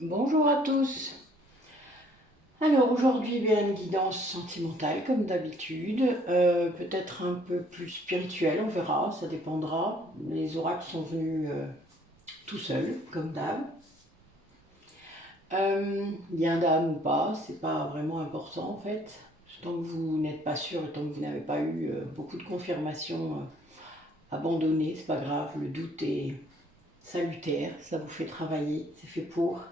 Bonjour à tous. Alors aujourd'hui, bien une guidance sentimentale comme d'habitude, peut-être un peu plus spirituelle, on verra, ça dépendra. Les oracles sont venus tout seuls, comme d'hab. Bien d'âme ou pas, c'est pas vraiment important en fait. Tant que vous n'êtes pas sûr et tant que vous n'avez pas eu beaucoup de confirmations, abandonnées, c'est pas grave, le doute est salutaire, ça vous fait travailler, c'est fait pour.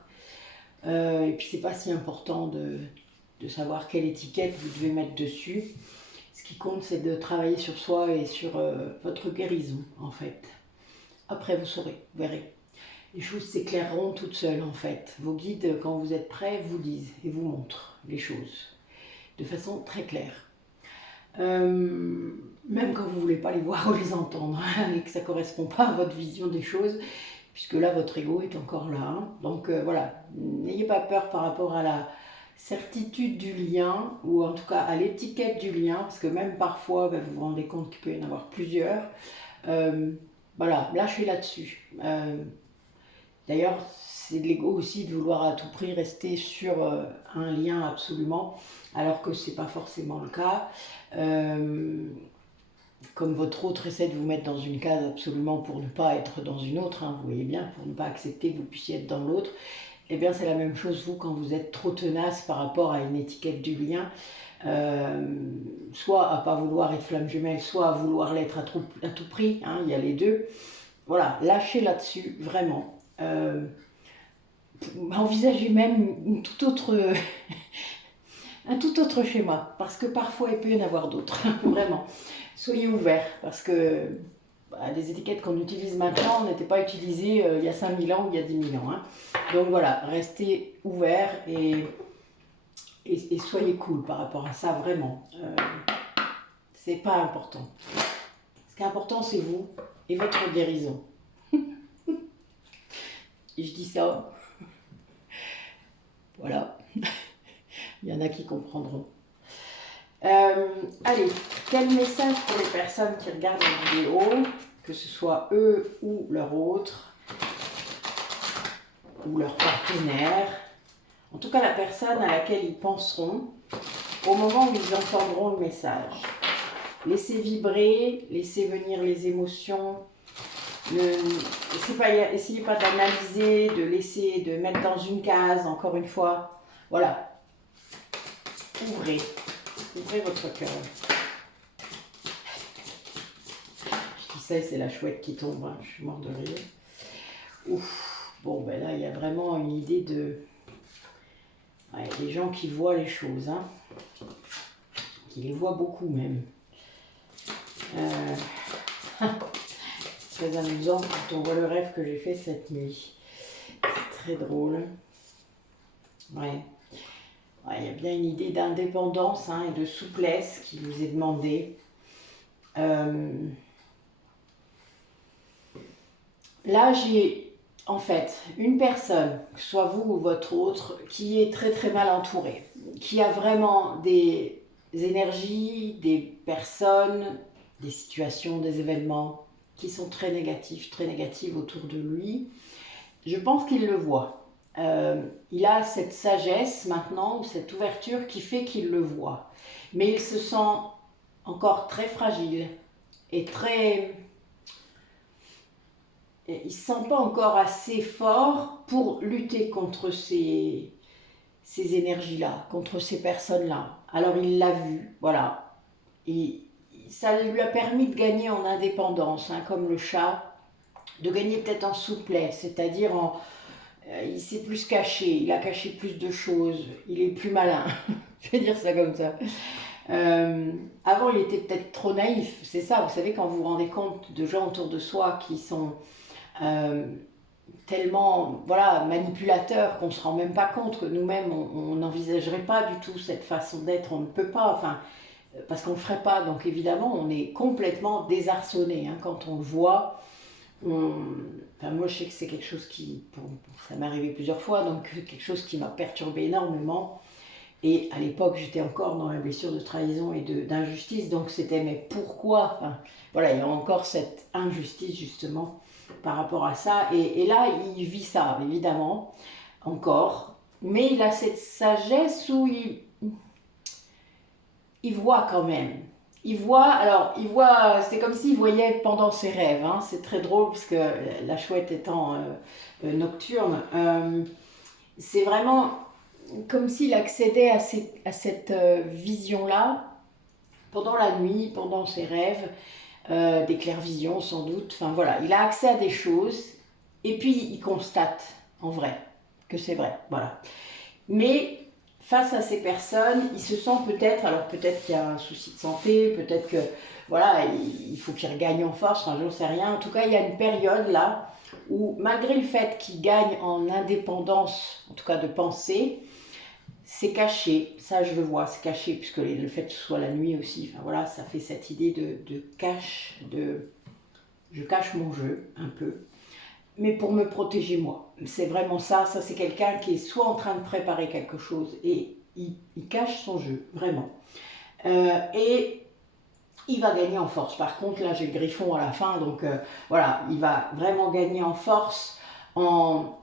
Et puis c'est pas si important de savoir quelle étiquette vous devez mettre dessus. Ce qui compte, c'est de travailler sur soi et sur votre guérison, en fait. Après, vous saurez, vous verrez. Les choses s'éclaireront toutes seules, en fait. Vos guides, quand vous êtes prêts, vous disent et vous montrent les choses de façon très claire. Même quand vous ne voulez pas les voir ou les entendre, hein, et que ça ne correspond pas à votre vision des choses, puisque là, votre ego est encore là. Hein. Donc voilà, n'ayez pas peur par rapport à la certitude du lien, ou en tout cas à l'étiquette du lien, parce que même parfois, vous vous rendez compte qu'il peut y en avoir plusieurs. Voilà, lâchez là-dessus. D'ailleurs, c'est de l'ego aussi de vouloir à tout prix rester sur un lien absolument, alors que ce n'est pas forcément le cas. Comme votre autre essaie de vous mettre dans une case absolument pour ne pas être dans une autre, hein, vous voyez bien, pour ne pas accepter que vous puissiez être dans l'autre, eh bien c'est la même chose vous quand vous êtes trop tenace par rapport à une étiquette du lien, soit à pas vouloir être flamme jumelle, soit à vouloir l'être à tout prix, hein, il y a les deux. Voilà, lâchez là-dessus, vraiment. Envisagez même une toute autre, un tout autre schéma, parce que parfois il peut y en avoir d'autres, vraiment. Soyez ouverts, parce que les étiquettes qu'on utilise maintenant n'étaient pas utilisées il y a 5000 ans ou il y a 10 000 ans. Hein. Donc voilà, restez ouverts et soyez cool par rapport à ça, vraiment. C'est pas important. Ce qui est important, c'est vous et votre guérison. Et je dis ça, voilà, il y en a qui comprendront. Allez, quel message pour les personnes qui regardent la vidéo, que ce soit eux ou leur autre, ou leur partenaire, en tout cas la personne à laquelle ils penseront au moment où ils entendront le message. Laissez vibrer, laissez venir les émotions, essayez pas d'analyser, de laisser, de mettre dans une case, encore une fois. Voilà, ouvrez votre cœur. Je dis ça et c'est la chouette qui tombe, hein. Je suis morte de rire. Ouf, bon ben là il y a vraiment une idée de... Ouais, des gens qui voient les choses, hein. Qui les voient beaucoup même. Très amusant quand on voit le rêve que j'ai fait cette nuit. C'est très drôle. Ouais. Ouais, il y a bien une idée d'indépendance, hein, et de souplesse qui vous est demandée. Là, j'ai en fait une personne, que ce soit vous ou votre autre, qui est très très mal entourée, qui a vraiment des énergies, des personnes, des situations, des événements qui sont très négatives autour de lui. Je pense qu'il le voit. Il a cette sagesse maintenant, ou cette ouverture qui fait qu'il le voit. Mais il se sent encore très fragile et très... Il ne se sent pas encore assez fort pour lutter contre ces énergies-là, contre ces personnes-là. Alors il l'a vu, voilà. Et ça lui a permis de gagner en indépendance, hein, comme le chat, de gagner peut-être en souplesse, c'est-à-dire il s'est plus caché, il a caché plus de choses, il est plus malin, je vais dire ça comme ça. Avant, il était peut-être trop naïf, c'est ça, vous savez, quand vous vous rendez compte de gens autour de soi qui sont tellement voilà, manipulateurs qu'on ne se rend même pas compte que nous-mêmes, on n'envisagerait pas du tout cette façon d'être, on ne peut pas, enfin, parce qu'on ne le ferait pas, donc évidemment, on est complètement désarçonné, hein, quand on le voit. Enfin, moi je sais que c'est quelque chose qui, ça m'est arrivé plusieurs fois, donc quelque chose qui m'a perturbé énormément. Et à l'époque j'étais encore dans la blessure de trahison et d'injustice, donc c'était mais pourquoi, enfin, voilà, il y a encore cette injustice justement par rapport à ça. Et là il vit ça évidemment. encore, mais il a cette sagesse où il voit quand même. Il voit, c'est comme s'il voyait pendant ses rêves, hein. C'est très drôle parce que la chouette étant nocturne, c'est vraiment comme s'il accédait à cette vision-là pendant la nuit, pendant ses rêves, des clairvisions sans doute. Enfin voilà, il a accès à des choses et puis il constate en vrai que c'est vrai. Voilà. Mais face à ces personnes, il se sent peut-être, alors peut-être qu'il y a un souci de santé, peut-être que voilà, il faut qu'il regagne en force, enfin, je ne sais rien. En tout cas, il y a une période là où, malgré le fait qu'il gagne en indépendance, en tout cas de pensée, c'est caché, ça je le vois, c'est caché, puisque le fait que ce soit la nuit aussi, enfin voilà, ça fait cette idée de cache, je cache mon jeu un peu, mais pour me protéger moi. C'est vraiment ça, ça c'est quelqu'un qui est soit en train de préparer quelque chose et il cache son jeu, vraiment. Et il va gagner en force. Par contre, là j'ai le griffon à la fin, donc voilà, il va vraiment gagner en force, en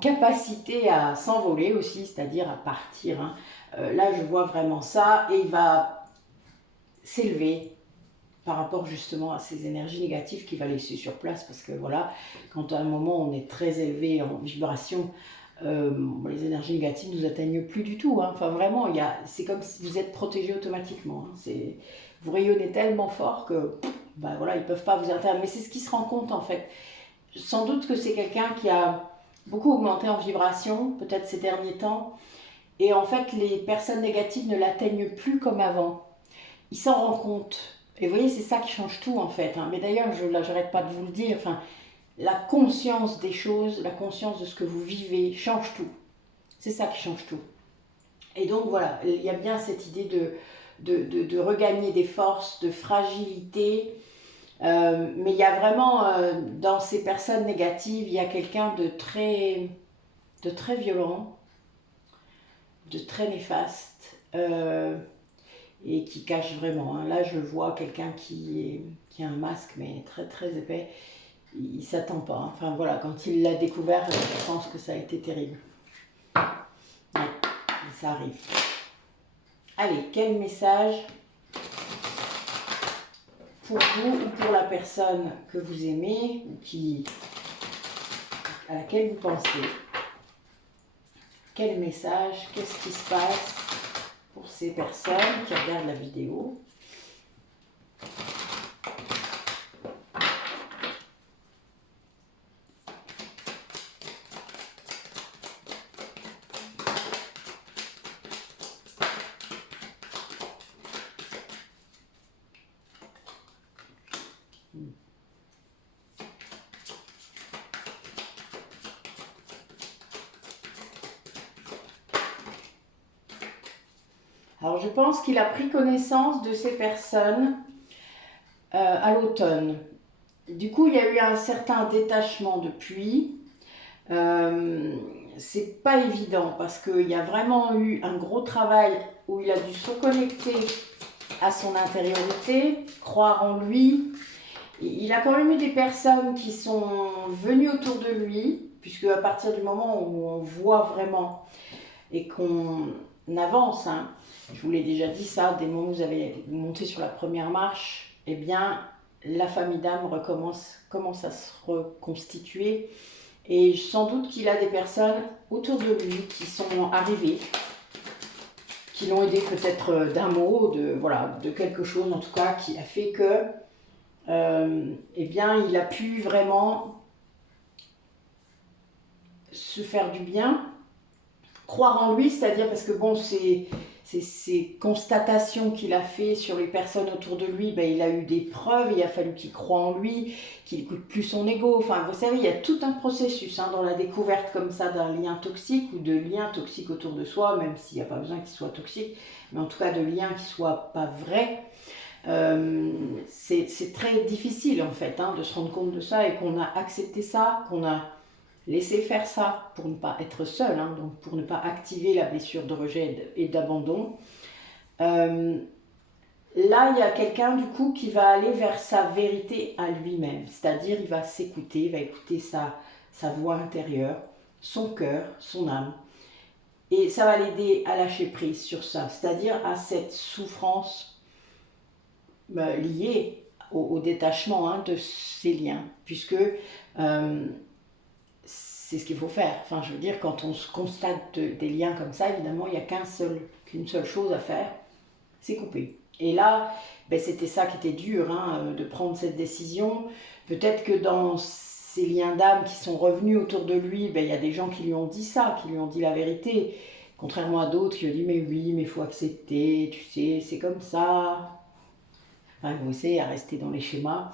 capacité à s'envoler aussi, c'est-à-dire à partir. Hein. Là, je vois vraiment ça et il va s'élever par rapport justement à ces énergies négatives qu'il va laisser sur place parce que voilà, quand à un moment on est très élevé en vibration, les énergies négatives nous atteignent plus du tout. Hein. Enfin vraiment, c'est comme si vous êtes protégé automatiquement. Hein. Vous rayonnez tellement fort que ben voilà, ils ne peuvent pas vous atteindre. Mais c'est ce qui se rend compte en fait. Sans doute que c'est quelqu'un qui a beaucoup augmenté en vibration, peut-être ces derniers temps, et en fait les personnes négatives ne l'atteignent plus comme avant. Il s'en rend compte. Et vous voyez, c'est ça qui change tout en fait. Hein. Mais d'ailleurs, je n'arrête pas de vous le dire, enfin, la conscience des choses, la conscience de ce que vous vivez change tout. C'est ça qui change tout. Et donc voilà, il y a bien cette idée de regagner des forces, de fragilité. Mais il y a vraiment, dans ces personnes négatives, il y a quelqu'un de très violent, de très néfaste, et qui cache vraiment. Hein. Là, je vois quelqu'un qui a un masque, mais très très épais. Il ne s'attend pas. Hein. Enfin voilà, quand il l'a découvert, je pense que ça a été terrible. Ouais, ça arrive. Allez, quel message pour vous ou pour la personne que vous aimez ou à laquelle vous pensez? Quel message? Qu'est-ce qui se passe pour ces personnes qui regardent la vidéo? Alors je pense qu'il a pris connaissance de ces personnes à l'automne. Du coup, il y a eu un certain détachement depuis. C'est pas évident parce qu'il y a vraiment eu un gros travail où il a dû se reconnecter à son intériorité, croire en lui. Il a quand même eu des personnes qui sont venues autour de lui, puisque à partir du moment où on voit vraiment et qu'on avance, hein, je vous l'ai déjà dit ça, dès le moment où vous avez monté sur la première marche, eh bien la famille d'âme commence à se reconstituer. Et sans doute qu'il a des personnes autour de lui qui sont arrivées, qui l'ont aidé peut-être d'un mot, de quelque chose en tout cas, qui a fait que, eh bien, il a pu vraiment se faire du bien, croire en lui, c'est-à-dire parce que bon, ces constatations qu'il a fait sur les personnes autour de lui, ben, il a eu des preuves, il a fallu qu'il croie en lui, qu'il n'écoute plus son ego. Enfin, vous savez, il y a tout un processus hein, dans la découverte comme ça d'un lien toxique ou de liens toxiques autour de soi, même s'il n'y a pas besoin qu'il soit toxique, mais en tout cas de liens qui ne soient pas vrais. C'est très difficile en fait hein, de se rendre compte de ça et qu'on a accepté ça, qu'on a laisser faire ça pour ne pas être seul, hein, donc pour ne pas activer la blessure de rejet et d'abandon. Là, il y a quelqu'un du coup qui va aller vers sa vérité à lui-même, c'est-à-dire il va s'écouter, il va écouter sa voix intérieure, son cœur, son âme. Et ça va l'aider à lâcher prise sur ça, c'est-à-dire à cette souffrance liée au détachement de ces liens, puisque c'est ce qu'il faut faire. Enfin, je veux dire, quand on se constate des liens comme ça, évidemment, il n'y a qu'une seule chose à faire, c'est couper. Et là, c'était ça qui était dur, de prendre cette décision. Peut-être que dans ces liens d'âme qui sont revenus autour de lui, il y a des gens qui lui ont dit ça, qui lui ont dit la vérité. Contrairement à d'autres qui lui ont dit, mais oui, mais il faut accepter, tu sais, c'est comme ça. Enfin, ils vont essayer à rester dans les schémas,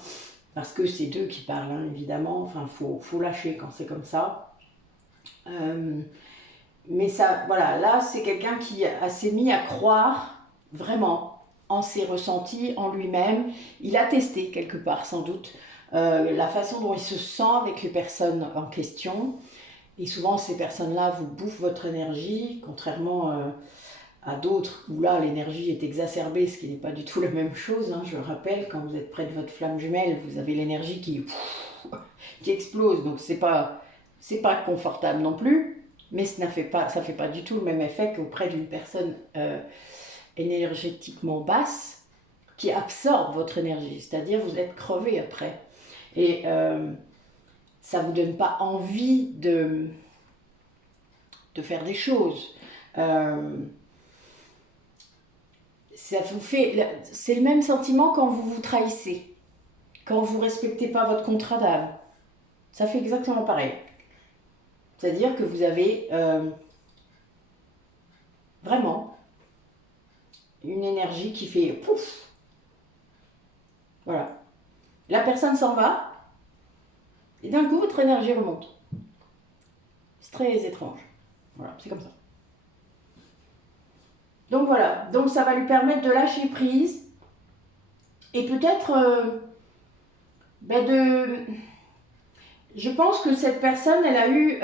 parce que c'est d'eux qui parlent, évidemment. Enfin, faut lâcher quand c'est comme ça. Mais ça, voilà, là, c'est quelqu'un qui s'est mis à croire vraiment en ses ressentis, en lui-même. Il a testé quelque part, sans doute, la façon dont il se sent avec les personnes en question. Et souvent, ces personnes-là vous bouffent votre énergie, contrairement à d'autres où là, l'énergie est exacerbée, ce qui n'est pas du tout la même chose. Je rappelle, quand vous êtes près de votre flamme jumelle, vous avez l'énergie qui explose. Donc, c'est pas confortable non plus. Mais ça fait pas du tout le même effet qu'auprès d'une personne énergétiquement basse qui absorbe votre énergie. C'est-à-dire vous êtes crevé après. Et ça ne vous donne pas envie de faire des choses. Ça vous fait, c'est le même sentiment quand vous vous trahissez, quand vous ne respectez pas votre contrat d'âme. Ça fait exactement pareil. C'est-à-dire que vous avez vraiment une énergie qui fait pouf. Voilà. La personne s'en va et d'un coup votre énergie remonte. C'est très étrange. Voilà, c'est comme ça. Donc voilà, donc ça va lui permettre de lâcher prise et peut-être Je pense que cette personne, elle a eu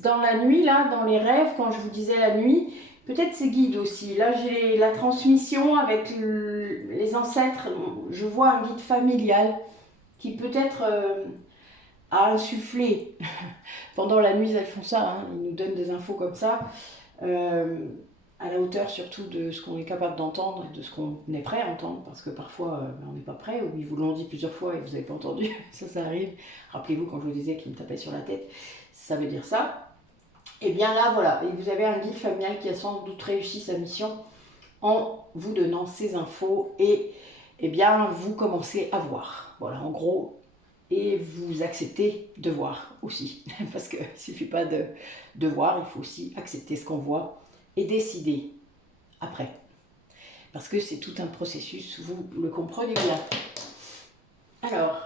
dans la nuit, là, dans les rêves, quand je vous disais la nuit, peut-être ses guides aussi. Là, j'ai la transmission avec les ancêtres. Je vois un guide familial qui peut-être a insufflé. Pendant la nuit, elles font ça, ils nous donnent des infos comme ça. À la hauteur surtout de ce qu'on est capable d'entendre et de ce qu'on est prêt à entendre, parce que parfois on n'est pas prêt, ou ils vous l'ont dit plusieurs fois et vous n'avez pas entendu, ça arrive. Rappelez-vous quand je vous disais qu'il me tapait sur la tête, ça veut dire ça. Et bien là voilà, et vous avez un guide familial qui a sans doute réussi sa mission en vous donnant ces infos et bien vous commencez à voir, voilà en gros, et vous acceptez de voir aussi, parce qu'il ne suffit pas de voir, il faut aussi accepter ce qu'on voit et décider après. Parce que c'est tout un processus, vous le comprenez bien. Alors,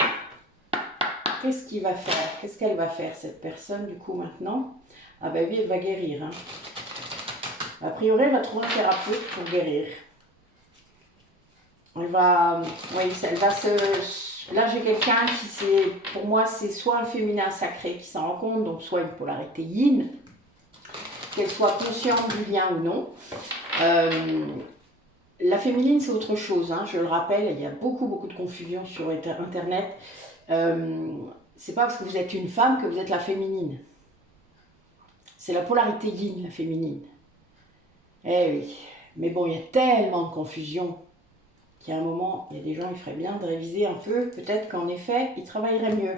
qu'est-ce qu'il va faire? Qu'est-ce qu'elle va faire, cette personne, du coup, maintenant? Ah ben oui, elle va guérir. A priori, elle va trouver un thérapeute pour guérir. Elle va se... Là, j'ai quelqu'un qui, pour moi, c'est soit un féminin sacré qui s'en rend compte, donc soit une polarité yin, qu'elle soit consciente du lien ou non. La féminine, c'est autre chose, je le rappelle, il y a beaucoup de confusion sur Internet. C'est pas parce que vous êtes une femme que vous êtes la féminine. C'est la polarité yin, la féminine. Eh oui, mais bon, il y a tellement de confusion qu'à un moment, il y a des gens, il ferait bien de réviser un peu. Peut-être qu'en effet, ils travailleraient mieux.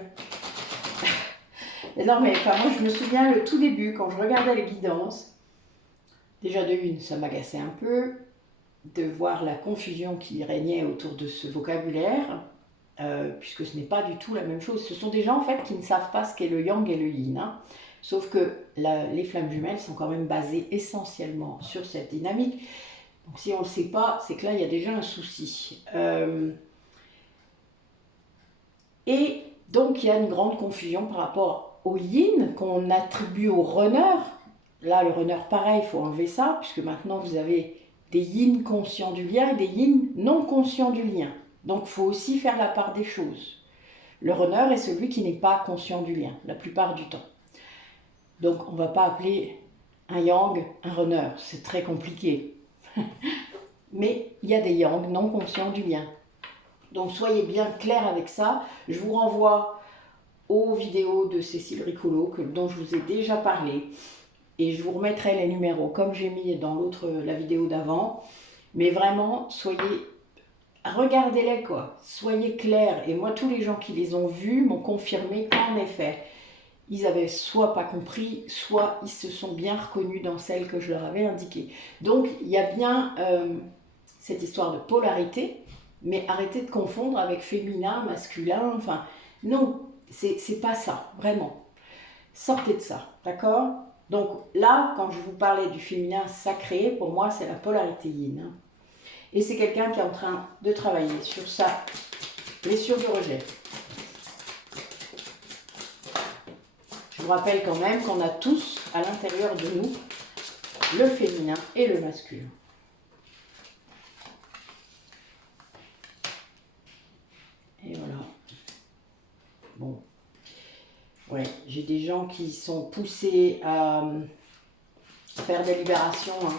Non, mais moi, je me souviens, le tout début, quand je regardais les guidances, déjà de une, ça m'agaçait un peu, de voir la confusion qui régnait autour de ce vocabulaire, puisque ce n'est pas du tout la même chose. Ce sont des gens, en fait, qui ne savent pas ce qu'est le yang et le yin. Sauf que les flammes jumelles sont quand même basées essentiellement sur cette dynamique. Donc si on ne le sait pas, c'est que là, il y a déjà un souci. Et donc, il y a une grande confusion par rapport au yin qu'on attribue au runner. Là, le runner, pareil, il faut enlever ça, puisque maintenant, vous avez des yin conscients du lien et des yin non conscients du lien. Donc, il faut aussi faire la part des choses. Le runner est celui qui n'est pas conscient du lien, la plupart du temps. Donc, on ne va pas appeler un yang un runner, c'est très compliqué. Mais il y a des yang non conscients du lien. Donc, soyez bien clair avec ça. Je vous renvoie aux vidéos de Cécile Ricolo, dont je vous ai déjà parlé. Et je vous remettrai les numéros comme j'ai mis dans la vidéo d'avant. Mais vraiment, regardez-les quoi, soyez clairs. Et moi, tous les gens qui les ont vus m'ont confirmé qu'en effet, ils avaient soit pas compris, soit ils se sont bien reconnus dans celles que je leur avais indiquées. Donc, il y a bien cette histoire de polarité, mais arrêtez de confondre avec féminin, masculin, enfin, non, c'est pas ça, vraiment. Sortez de ça, d'accord? Donc là, quand je vous parlais du féminin sacré, pour moi, c'est la polarité yin. Hein. Et c'est quelqu'un qui est en train de travailler sur sa blessure de rejet. Je vous rappelle quand même qu'on a tous à l'intérieur de nous le féminin et le masculin. Et voilà. Bon. Ouais, j'ai des gens qui sont poussés à faire des libérations, hein.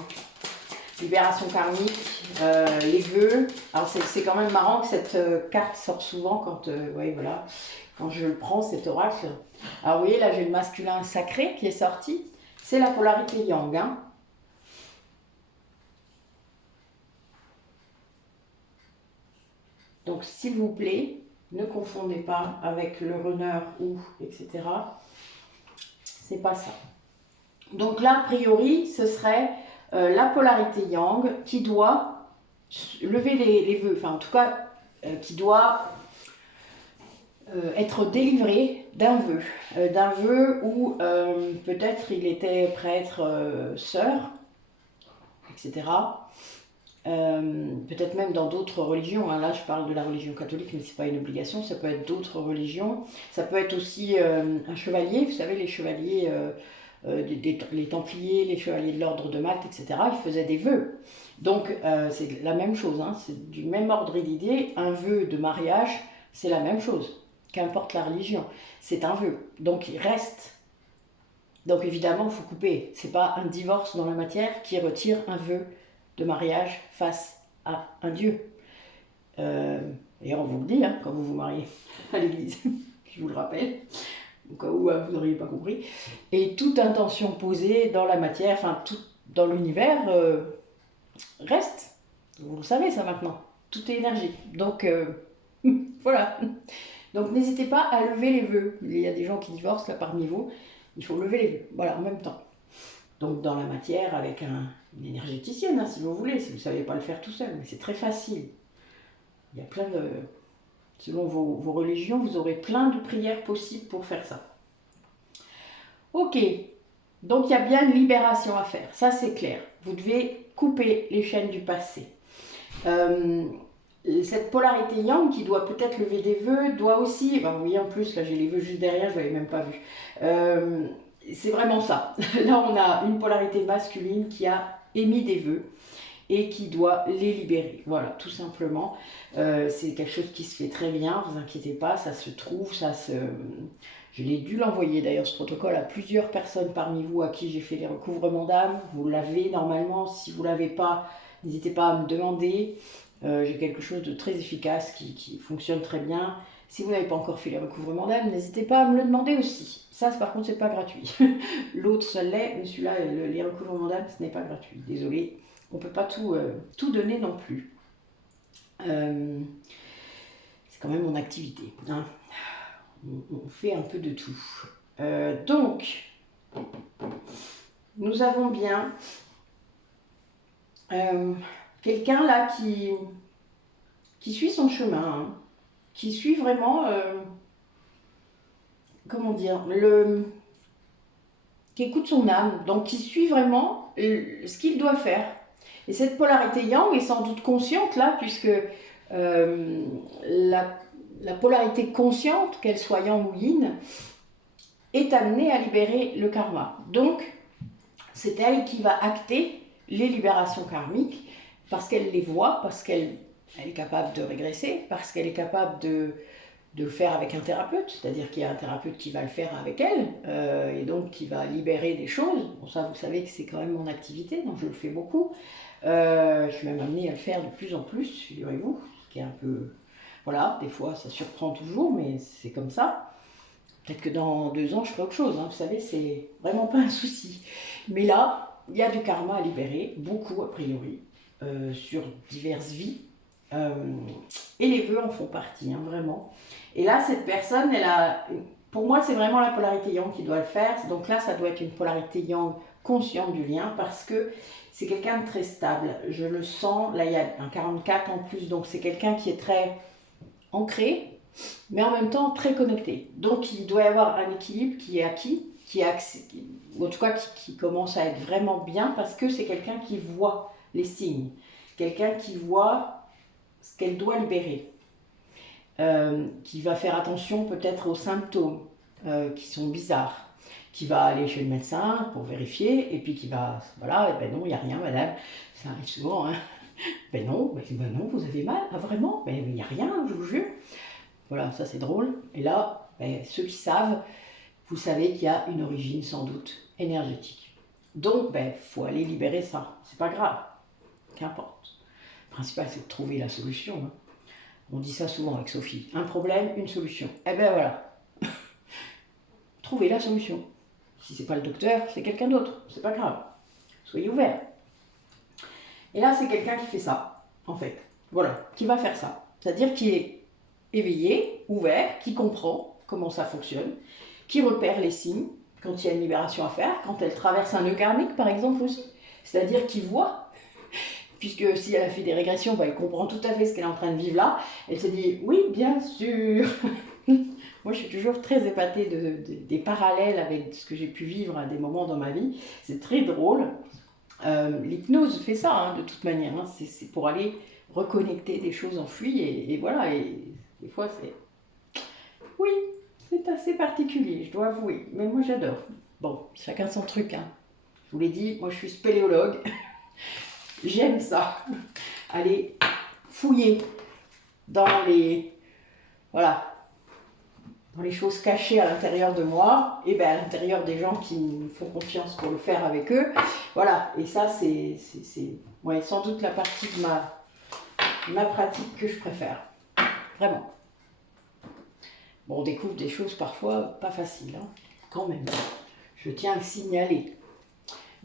Libération karmique, les vœux. Alors c'est quand même marrant que cette carte sorte souvent quand, ouais, voilà, quand je le prends, cet oracle. Alors vous voyez, là j'ai le masculin sacré qui est sorti. C'est la polarité yang. Hein. Donc s'il vous plaît, ne confondez pas avec le runner ou etc. C'est pas ça. Donc là, a priori, ce serait la polarité yang qui doit lever les vœux, enfin en tout cas qui doit être délivré d'un vœu où peut-être il était prêtre, sœur, etc. Peut-être même dans d'autres religions, hein. Là je parle de la religion catholique, mais c'est pas une obligation, ça peut être d'autres religions, ça peut être aussi un chevalier, vous savez les chevaliers, les templiers, les chevaliers de l'ordre de Malte, etc., ils faisaient des vœux. Donc c'est la même chose, hein. C'est du même ordre d'idée, un vœu de mariage, c'est la même chose, qu'importe la religion, c'est un vœu, donc il reste. Donc évidemment, il faut couper, c'est pas un divorce dans la matière qui retire un vœu de mariage face à un Dieu. Et on vous le dit, hein, quand vous vous mariez à l'église, je vous le rappelle, au cas où vous n'auriez pas compris. Et toute intention posée dans la matière, enfin tout dans l'univers, reste. Vous le savez ça maintenant. Tout est énergie. Donc voilà. Donc n'hésitez pas à lever les vœux. Il y a des gens qui divorcent là parmi vous. Il faut lever les vœux. Voilà, en même temps. Donc dans la matière avec une énergéticienne, hein, si vous voulez, si vous ne savez pas le faire tout seul, mais c'est très facile. Il y a plein de... Selon vos religions, vous aurez plein de prières possibles pour faire ça. Ok, donc il y a bien une libération à faire, ça c'est clair. Vous devez couper les chaînes du passé. Cette polarité yang qui doit peut-être lever des vœux, doit aussi... Ben, vous voyez en plus, là j'ai les vœux juste derrière, je ne l'avais même pas vu. C'est vraiment ça. Là, on a une polarité masculine qui a émis des vœux et qui doit les libérer. Voilà, tout simplement. C'est quelque chose qui se fait très bien, vous inquiétez pas, ça se trouve, Je l'ai dû l'envoyer d'ailleurs ce protocole à plusieurs personnes parmi vous à qui j'ai fait les recouvrements d'âme. Vous l'avez normalement, si vous ne l'avez pas, n'hésitez pas à me demander. J'ai quelque chose de très efficace qui fonctionne très bien. Si vous n'avez pas encore fait les recouvrements d'âme, n'hésitez pas à me le demander aussi. Ça, par contre, c'est pas gratuit. L'autre, ça l'est, mais celui-là, les recouvrements d'âme, ce n'est pas gratuit. Désolée, on ne peut pas tout donner non plus. C'est quand même mon activité. Hein. On fait un peu de tout. Donc, nous avons bien quelqu'un là qui suit son chemin, hein, qui suit vraiment... comment dire, qui écoute son âme, donc qui suit vraiment ce qu'il doit faire. Et cette polarité yang est sans doute consciente là, puisque la polarité consciente, qu'elle soit yang ou yin, est amenée à libérer le karma. Donc, c'est elle qui va acter les libérations karmiques, parce qu'elle les voit, parce qu'elle est capable de régresser, parce qu'elle est capable de le faire avec un thérapeute, c'est-à-dire qu'il y a un thérapeute qui va le faire avec elle, et donc qui va libérer des choses. Bon, ça, vous savez que c'est quand même mon activité, donc je le fais beaucoup. Je suis même amenée à le faire de plus en plus, figurez-vous, ce qui est un peu... Voilà, des fois ça surprend toujours, mais c'est comme ça. Peut-être que dans 2 ans, je ferai autre chose, hein. Vous savez, c'est vraiment pas un souci. Mais là, il y a du karma à libérer, beaucoup a priori, sur diverses vies. Euh, et les vœux en font partie, hein, vraiment. Et là, cette personne, pour moi, c'est vraiment la polarité yang qui doit le faire. Donc là, ça doit être une polarité yang consciente du lien parce que c'est quelqu'un de très stable. Je le sens, là, il y a un 44 en plus, donc c'est quelqu'un qui est très ancré, mais en même temps très connecté. Donc il doit y avoir un équilibre qui est acquis, ou en tout cas qui commence à être vraiment bien parce que c'est quelqu'un qui voit les signes, quelqu'un qui voit ce qu'elle doit libérer, qui va faire attention peut-être aux symptômes qui sont bizarres, qui va aller chez le médecin pour vérifier et puis qui va, voilà, et ben non, il n'y a rien madame, ça arrive souvent, hein. Ben non, vous avez mal, ah vraiment, ben il n'y a rien, je vous jure. Voilà, ça c'est drôle. Et là, ceux qui savent, vous savez qu'il y a une origine sans doute énergétique. Donc, faut aller libérer ça. C'est pas grave, qu'importe. Le principal, c'est de trouver la solution, hein. On dit ça souvent avec Sophie. Un problème, une solution. Eh ben voilà. Trouvez la solution. Si c'est pas le docteur, c'est quelqu'un d'autre. C'est pas grave. Soyez ouverts. Et là, c'est quelqu'un qui fait ça, en fait. Voilà, qui va faire ça. C'est-à-dire qu'il est éveillé, ouvert, qui comprend comment ça fonctionne, qui repère les signes quand il y a une libération à faire, quand elle traverse un nœud karmique par exemple aussi. C'est-à-dire qu'il voit, puisque si elle a fait des régressions, elle comprend tout à fait ce qu'elle est en train de vivre là. Elle se dit oui, bien sûr. Moi je suis toujours très épatée des parallèles avec ce que j'ai pu vivre à des moments dans ma vie. C'est très drôle. L'hypnose fait ça, hein, de toute manière. Hein. C'est pour aller reconnecter des choses enfouies et voilà. Et des fois, oui, c'est assez particulier, je dois avouer. Mais moi, j'adore. Bon, chacun son truc, hein. Je vous l'ai dit, moi, je suis spéléologue. J'aime ça. Aller fouiller dans les... Voilà. Dans les choses cachées à l'intérieur de moi, et à l'intérieur des gens qui me font confiance pour le faire avec eux. Voilà. Et ça, c'est ouais, sans doute la partie de ma pratique que je préfère. Vraiment. Bon, on découvre des choses parfois pas faciles, hein, quand même. Je tiens à le signaler.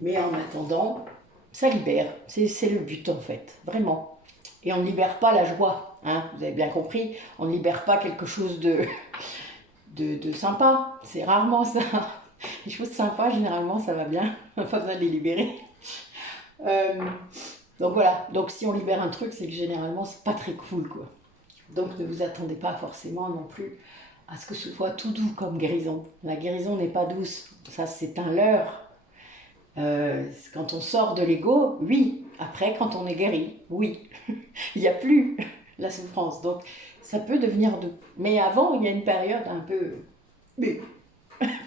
Mais en attendant, ça libère. C'est le but en fait, vraiment. Et on ne libère pas la joie, hein, vous avez bien compris. On ne libère pas quelque chose de sympa. C'est rarement ça. Les choses sympas, généralement, ça va bien. On n'a pas besoin de les libérer. Donc voilà. Donc si on libère un truc, c'est que généralement, c'est pas très cool, quoi. Donc ne vous attendez pas forcément non plus à ce que ce soit tout doux comme guérison. La guérison n'est pas douce, ça c'est un leurre. Quand on sort de l'ego, oui. Après, quand on est guéri, oui. Il n'y a plus la souffrance. Donc ça peut devenir doux. Mais avant, il y a une période un peu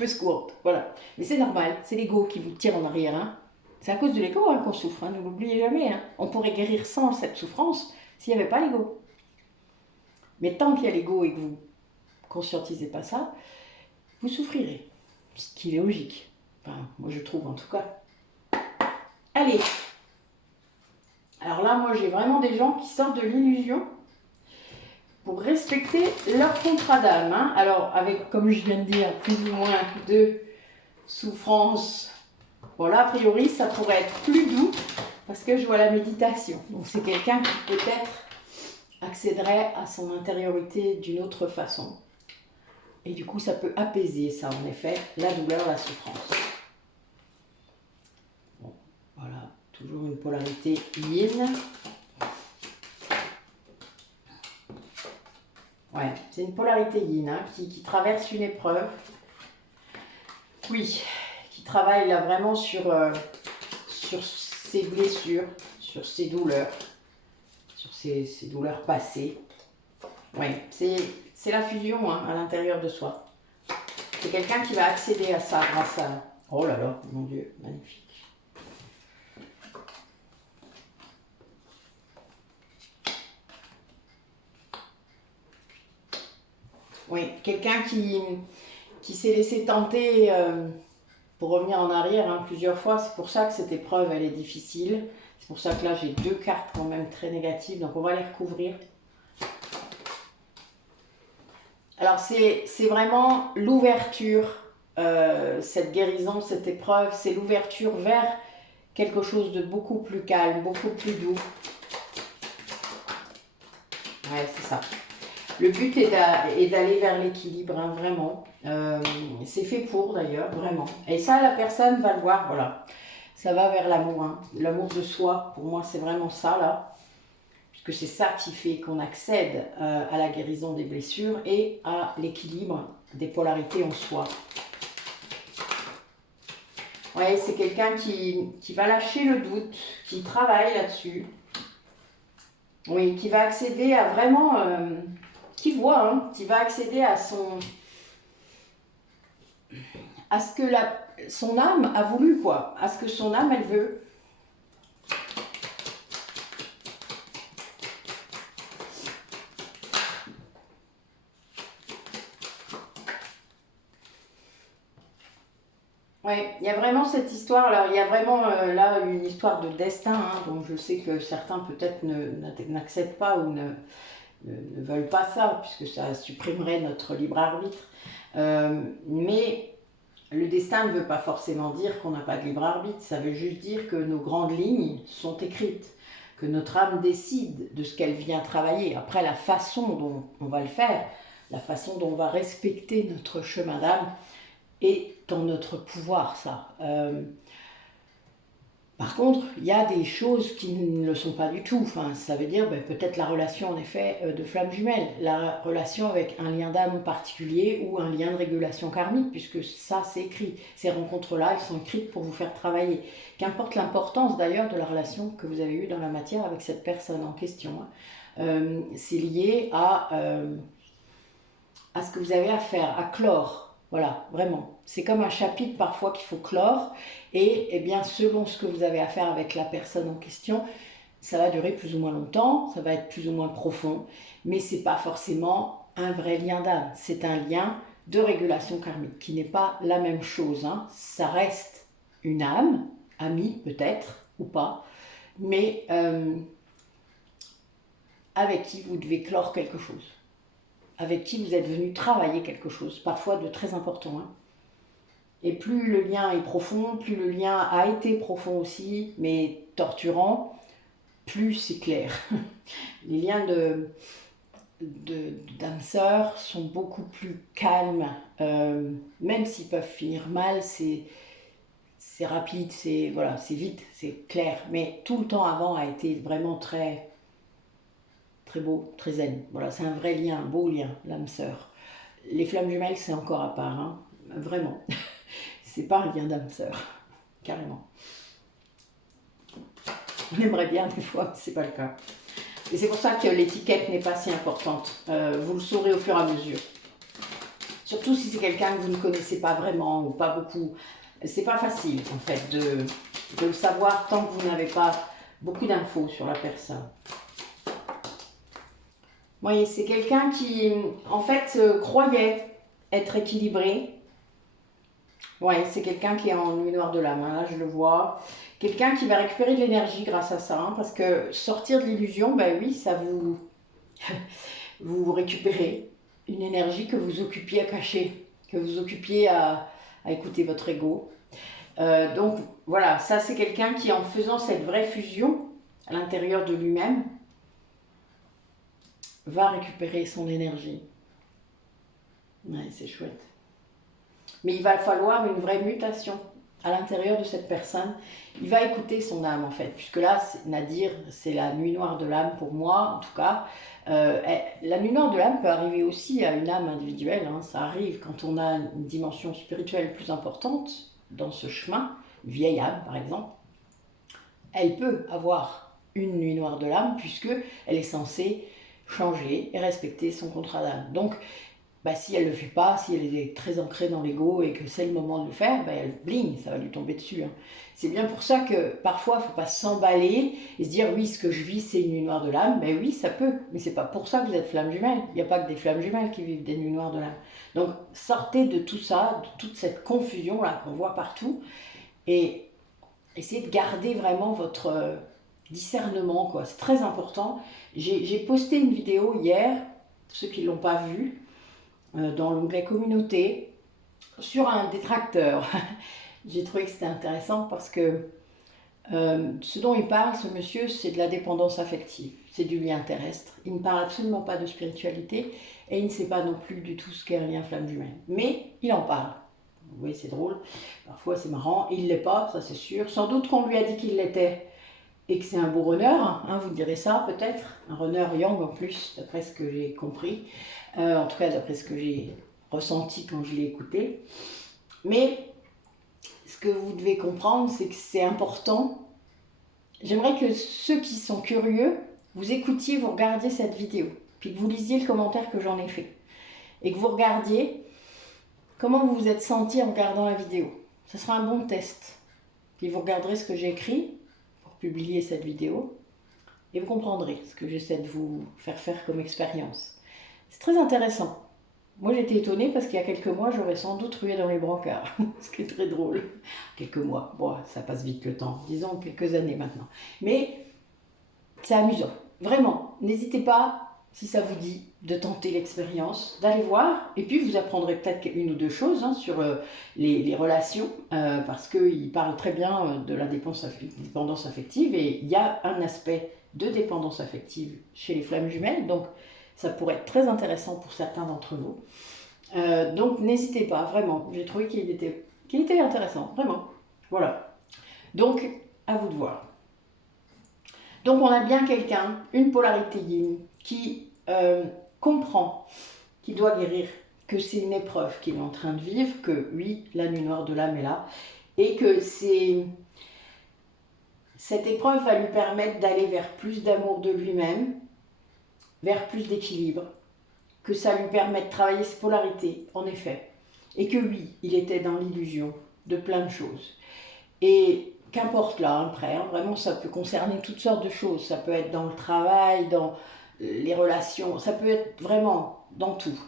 secourte. Voilà. Mais c'est normal, c'est l'ego qui vous tire en arrière. Hein. C'est à cause de l'ego hein, qu'on souffre, hein, ne l'oubliez jamais. Hein. On pourrait guérir sans cette souffrance s'il n'y avait pas l'ego. Mais tant qu'il y a l'ego et que vous ne conscientisez pas ça, vous souffrirez. Ce qui est logique. Enfin, moi je trouve en tout cas. Allez. Alors là, moi j'ai vraiment des gens qui sortent de l'illusion pour respecter leur contrat d'âme. Hein. Alors avec, comme je viens de dire, plus ou moins de souffrance. Bon là, a priori, ça pourrait être plus doux parce que je vois la méditation. Donc c'est quelqu'un qui peut-être accéderait à son intériorité d'une autre façon. Et du coup, ça peut apaiser ça, en effet, la douleur, la souffrance. Bon, voilà, toujours une polarité yin. Ouais, c'est une polarité yin hein, qui traverse une épreuve. Oui, qui travaille là vraiment sur ses blessures, sur ses douleurs, sur ses douleurs passées. Ouais, c'est la fusion hein, à l'intérieur de soi. C'est quelqu'un qui va accéder à ça grâce à... Oh là là, mon Dieu, magnifique. Oui, quelqu'un qui s'est laissé tenter pour revenir en arrière hein, plusieurs fois. C'est pour ça que cette épreuve, elle est difficile. C'est pour ça que là, j'ai 2 cartes quand même très négatives. Donc, on va les recouvrir. Alors c'est vraiment l'ouverture, cette guérison, cette épreuve, c'est l'ouverture vers quelque chose de beaucoup plus calme, beaucoup plus doux. Ouais, c'est ça. Le but est d'aller vers l'équilibre, hein, vraiment. C'est fait pour d'ailleurs, vraiment. Et ça, la personne va le voir, voilà. Ça va vers l'amour, hein. L'amour de soi, pour moi, c'est vraiment ça, là. Puisque c'est ça qui fait qu'on accède à la guérison des blessures et à l'équilibre des polarités en soi. Ouais, c'est quelqu'un qui va lâcher le doute, qui travaille là-dessus. Oui, qui va accéder à vraiment... qui voit, hein, qui va accéder à son... à ce que son âme a voulu, quoi. À ce que son âme, elle veut. Oui, il y a vraiment cette histoire. Alors, il y a vraiment là une histoire de destin, hein, dont je sais que certains peut-être n'acceptent pas ou ne veulent pas ça, puisque ça supprimerait notre libre arbitre. Mais le destin ne veut pas forcément dire qu'on n'a pas de libre arbitre. Ça veut juste dire que nos grandes lignes sont écrites, que notre âme décide de ce qu'elle vient travailler. Après, la façon dont on va le faire, la façon dont on va respecter notre chemin d'âme, est dans notre pouvoir, ça. Par contre, il y a des choses qui ne le sont pas du tout. Enfin, ça veut dire peut-être la relation, en effet, de flamme jumelle, la relation avec un lien d'âme particulier ou un lien de régulation karmique, puisque ça, c'est écrit. Ces rencontres-là, elles sont écrites pour vous faire travailler. Qu'importe l'importance, d'ailleurs, de la relation que vous avez eue dans la matière avec cette personne en question. C'est lié à ce que vous avez à faire, à clore. Voilà, vraiment. C'est comme un chapitre parfois qu'il faut clore. Et eh bien, selon ce que vous avez à faire avec la personne en question, ça va durer plus ou moins longtemps, ça va être plus ou moins profond. Mais ce n'est pas forcément un vrai lien d'âme. C'est un lien de régulation karmique qui n'est pas la même chose, hein. Ça reste une âme, amie peut-être, ou pas, mais avec qui vous devez clore quelque chose, avec qui vous êtes venu travailler quelque chose, parfois de très important. Hein. Et plus le lien est profond, plus le lien a été profond aussi, mais torturant, plus c'est clair. Les liens d'âme sœur sont beaucoup plus calmes, même s'ils peuvent finir mal, c'est rapide, voilà, c'est vite, c'est clair. Mais tout le temps avant a été vraiment très très beau, très zen. Voilà, c'est un vrai lien, un beau lien, l'âme sœur. Les flammes jumelles, c'est encore à part, hein, vraiment. C'est pas un lien d'âme sœur, carrément. On aimerait bien des fois, mais c'est pas le cas. Et c'est pour ça que l'étiquette n'est pas si importante. Vous le saurez au fur et à mesure. Surtout si c'est quelqu'un que vous ne connaissez pas vraiment ou pas beaucoup. C'est pas facile, en fait, de le savoir tant que vous n'avez pas beaucoup d'infos sur la personne. Oui, c'est quelqu'un qui, en fait, croyait être équilibré. Oui, c'est quelqu'un qui est en nuit noire de l'âme, hein, là je le vois. Quelqu'un qui va récupérer de l'énergie grâce à ça, hein, parce que sortir de l'illusion, ben oui, ça vous récupérez une énergie que vous occupiez à cacher, que vous occupiez à écouter votre ego. Donc voilà, ça c'est quelqu'un qui, en faisant cette vraie fusion à l'intérieur de lui-même, va récupérer son énergie. Ouais, c'est chouette. Mais il va falloir une vraie mutation à l'intérieur de cette personne. Il va écouter son âme en fait, puisque là, Nadir, c'est la nuit noire de l'âme pour moi, en tout cas. La nuit noire de l'âme peut arriver aussi à une âme individuelle, hein. Ça arrive quand on a une dimension spirituelle plus importante dans ce chemin, une vieille âme par exemple. Elle peut avoir une nuit noire de l'âme, puisque elle est censée changer et respecter son contrat d'âme. Donc, si elle ne le fait pas, si elle est très ancrée dans l'ego et que c'est le moment de le faire, elle bling, ça va lui tomber dessus. Hein. C'est bien pour ça que parfois, il ne faut pas s'emballer et se dire oui, ce que je vis, c'est une nuit noire de l'âme. Ben oui, ça peut, mais c'est pas pour ça que vous êtes flamme jumelle. Il n'y a pas que des flammes jumelles qui vivent des nuits noires de l'âme. Donc, sortez de tout ça, de toute cette confusion-là qu'on voit partout et essayez de garder vraiment votre discernement, quoi. C'est très important. J'ai posté une vidéo hier, ceux qui ne l'ont pas vue, dans l'onglet communauté, sur un détracteur. J'ai trouvé que c'était intéressant parce que ce dont il parle, ce monsieur, c'est de la dépendance affective, c'est du lien terrestre. Il ne parle absolument pas de spiritualité et il ne sait pas non plus du tout ce qu'est un lien flamme jumelle. Mais il en parle. Oui, c'est drôle, parfois c'est marrant. Il ne l'est pas, ça c'est sûr. Sans doute qu'on lui a dit qu'il l'était et que c'est un beau runner, hein, vous direz ça peut-être. Un runner yang en plus, d'après ce que j'ai compris. En tout cas, d'après ce que j'ai ressenti quand je l'ai écouté. Mais ce que vous devez comprendre, c'est que c'est important. J'aimerais que ceux qui sont curieux, vous écoutiez, vous regardiez cette vidéo, puis que vous lisiez le commentaire que j'en ai fait, et que vous regardiez comment vous vous êtes senti en regardant la vidéo. Ce sera un bon test. Puis vous regarderez ce que j'ai écrit pour publier cette vidéo, et vous comprendrez ce que j'essaie de vous faire comme expérience. C'est très intéressant. Moi j'étais étonnée parce qu'il y a quelques mois j'aurais sans doute rué dans les brancards, ce qui est très drôle. Quelques mois, bon ça passe vite le temps, disons quelques années maintenant. Mais c'est amusant, vraiment. N'hésitez pas, si ça vous dit, de tenter l'expérience, d'aller voir, et puis vous apprendrez peut-être une ou deux choses sur les relations, parce qu'il parle très bien de la dépendance affective, et il y a un aspect de dépendance affective chez les flammes jumelles, donc ça pourrait être très intéressant pour certains d'entre vous. Donc n'hésitez pas, vraiment. J'ai trouvé qu'il était intéressant, vraiment. Voilà. Donc, à vous de voir. Donc on a bien quelqu'un, une polarité yin, qui comprend qu'il doit guérir, que c'est une épreuve qu'il est en train de vivre, que oui, la nuit noire de l'âme est là, et que cette épreuve va lui permettre d'aller vers plus d'amour de lui-même, vers plus d'équilibre, que ça lui permet de travailler ses polarités, en effet. Et que oui, il était dans l'illusion de plein de choses. Et qu'importe là, après, vraiment ça peut concerner toutes sortes de choses. Ça peut être dans le travail, dans les relations, ça peut être vraiment dans tout.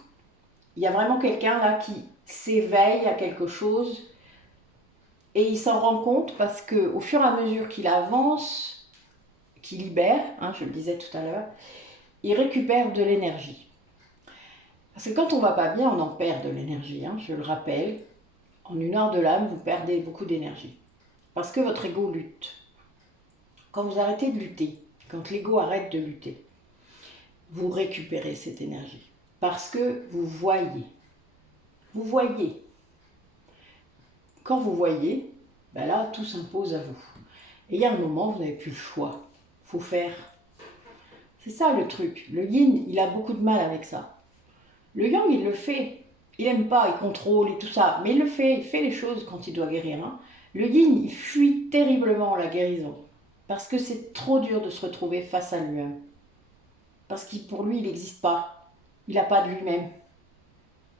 Il y a vraiment quelqu'un là qui s'éveille à quelque chose et il s'en rend compte parce qu'au fur et à mesure qu'il avance, qu'il libère, je le disais tout à l'heure, il récupère de l'énergie. Parce que quand on va pas bien, on en perd de l'énergie, je le rappelle. En une heure de l'âme, vous perdez beaucoup d'énergie. Parce que votre ego lutte. Quand vous arrêtez de lutter, quand l'ego arrête de lutter, vous récupérez cette énergie. Parce que vous voyez. Vous voyez. Quand vous voyez, ben là, tout s'impose à vous. Et il y a un moment, vous n'avez plus le choix. Il faut faire. C'est ça le truc. Le yin, il a beaucoup de mal avec ça. Le yang, il le fait. Il n'aime pas, il contrôle et tout ça. Mais il fait les choses quand il doit guérir. Le yin, il fuit terriblement la guérison. Parce que c'est trop dur de se retrouver face à lui-même. Parce que pour lui, il n'existe pas. Il n'a pas de lui-même.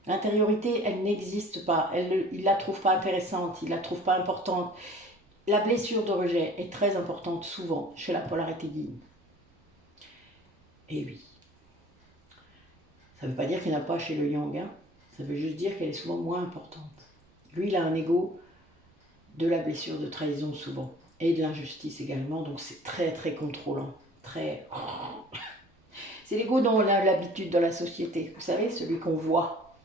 L'intériorité, elle n'existe pas. Il ne la trouve pas intéressante, il ne la trouve pas importante. La blessure de rejet est très importante souvent chez la polarité yin. Et oui. Ça ne veut pas dire qu'il n'y en a pas chez le yang. Ça veut juste dire qu'elle est souvent moins importante. Lui, il a un ego de la blessure de trahison souvent. Et de l'injustice également. Donc c'est très très contrôlant. Très... C'est l'ego dont on a l'habitude dans la société. Vous savez, celui qu'on voit.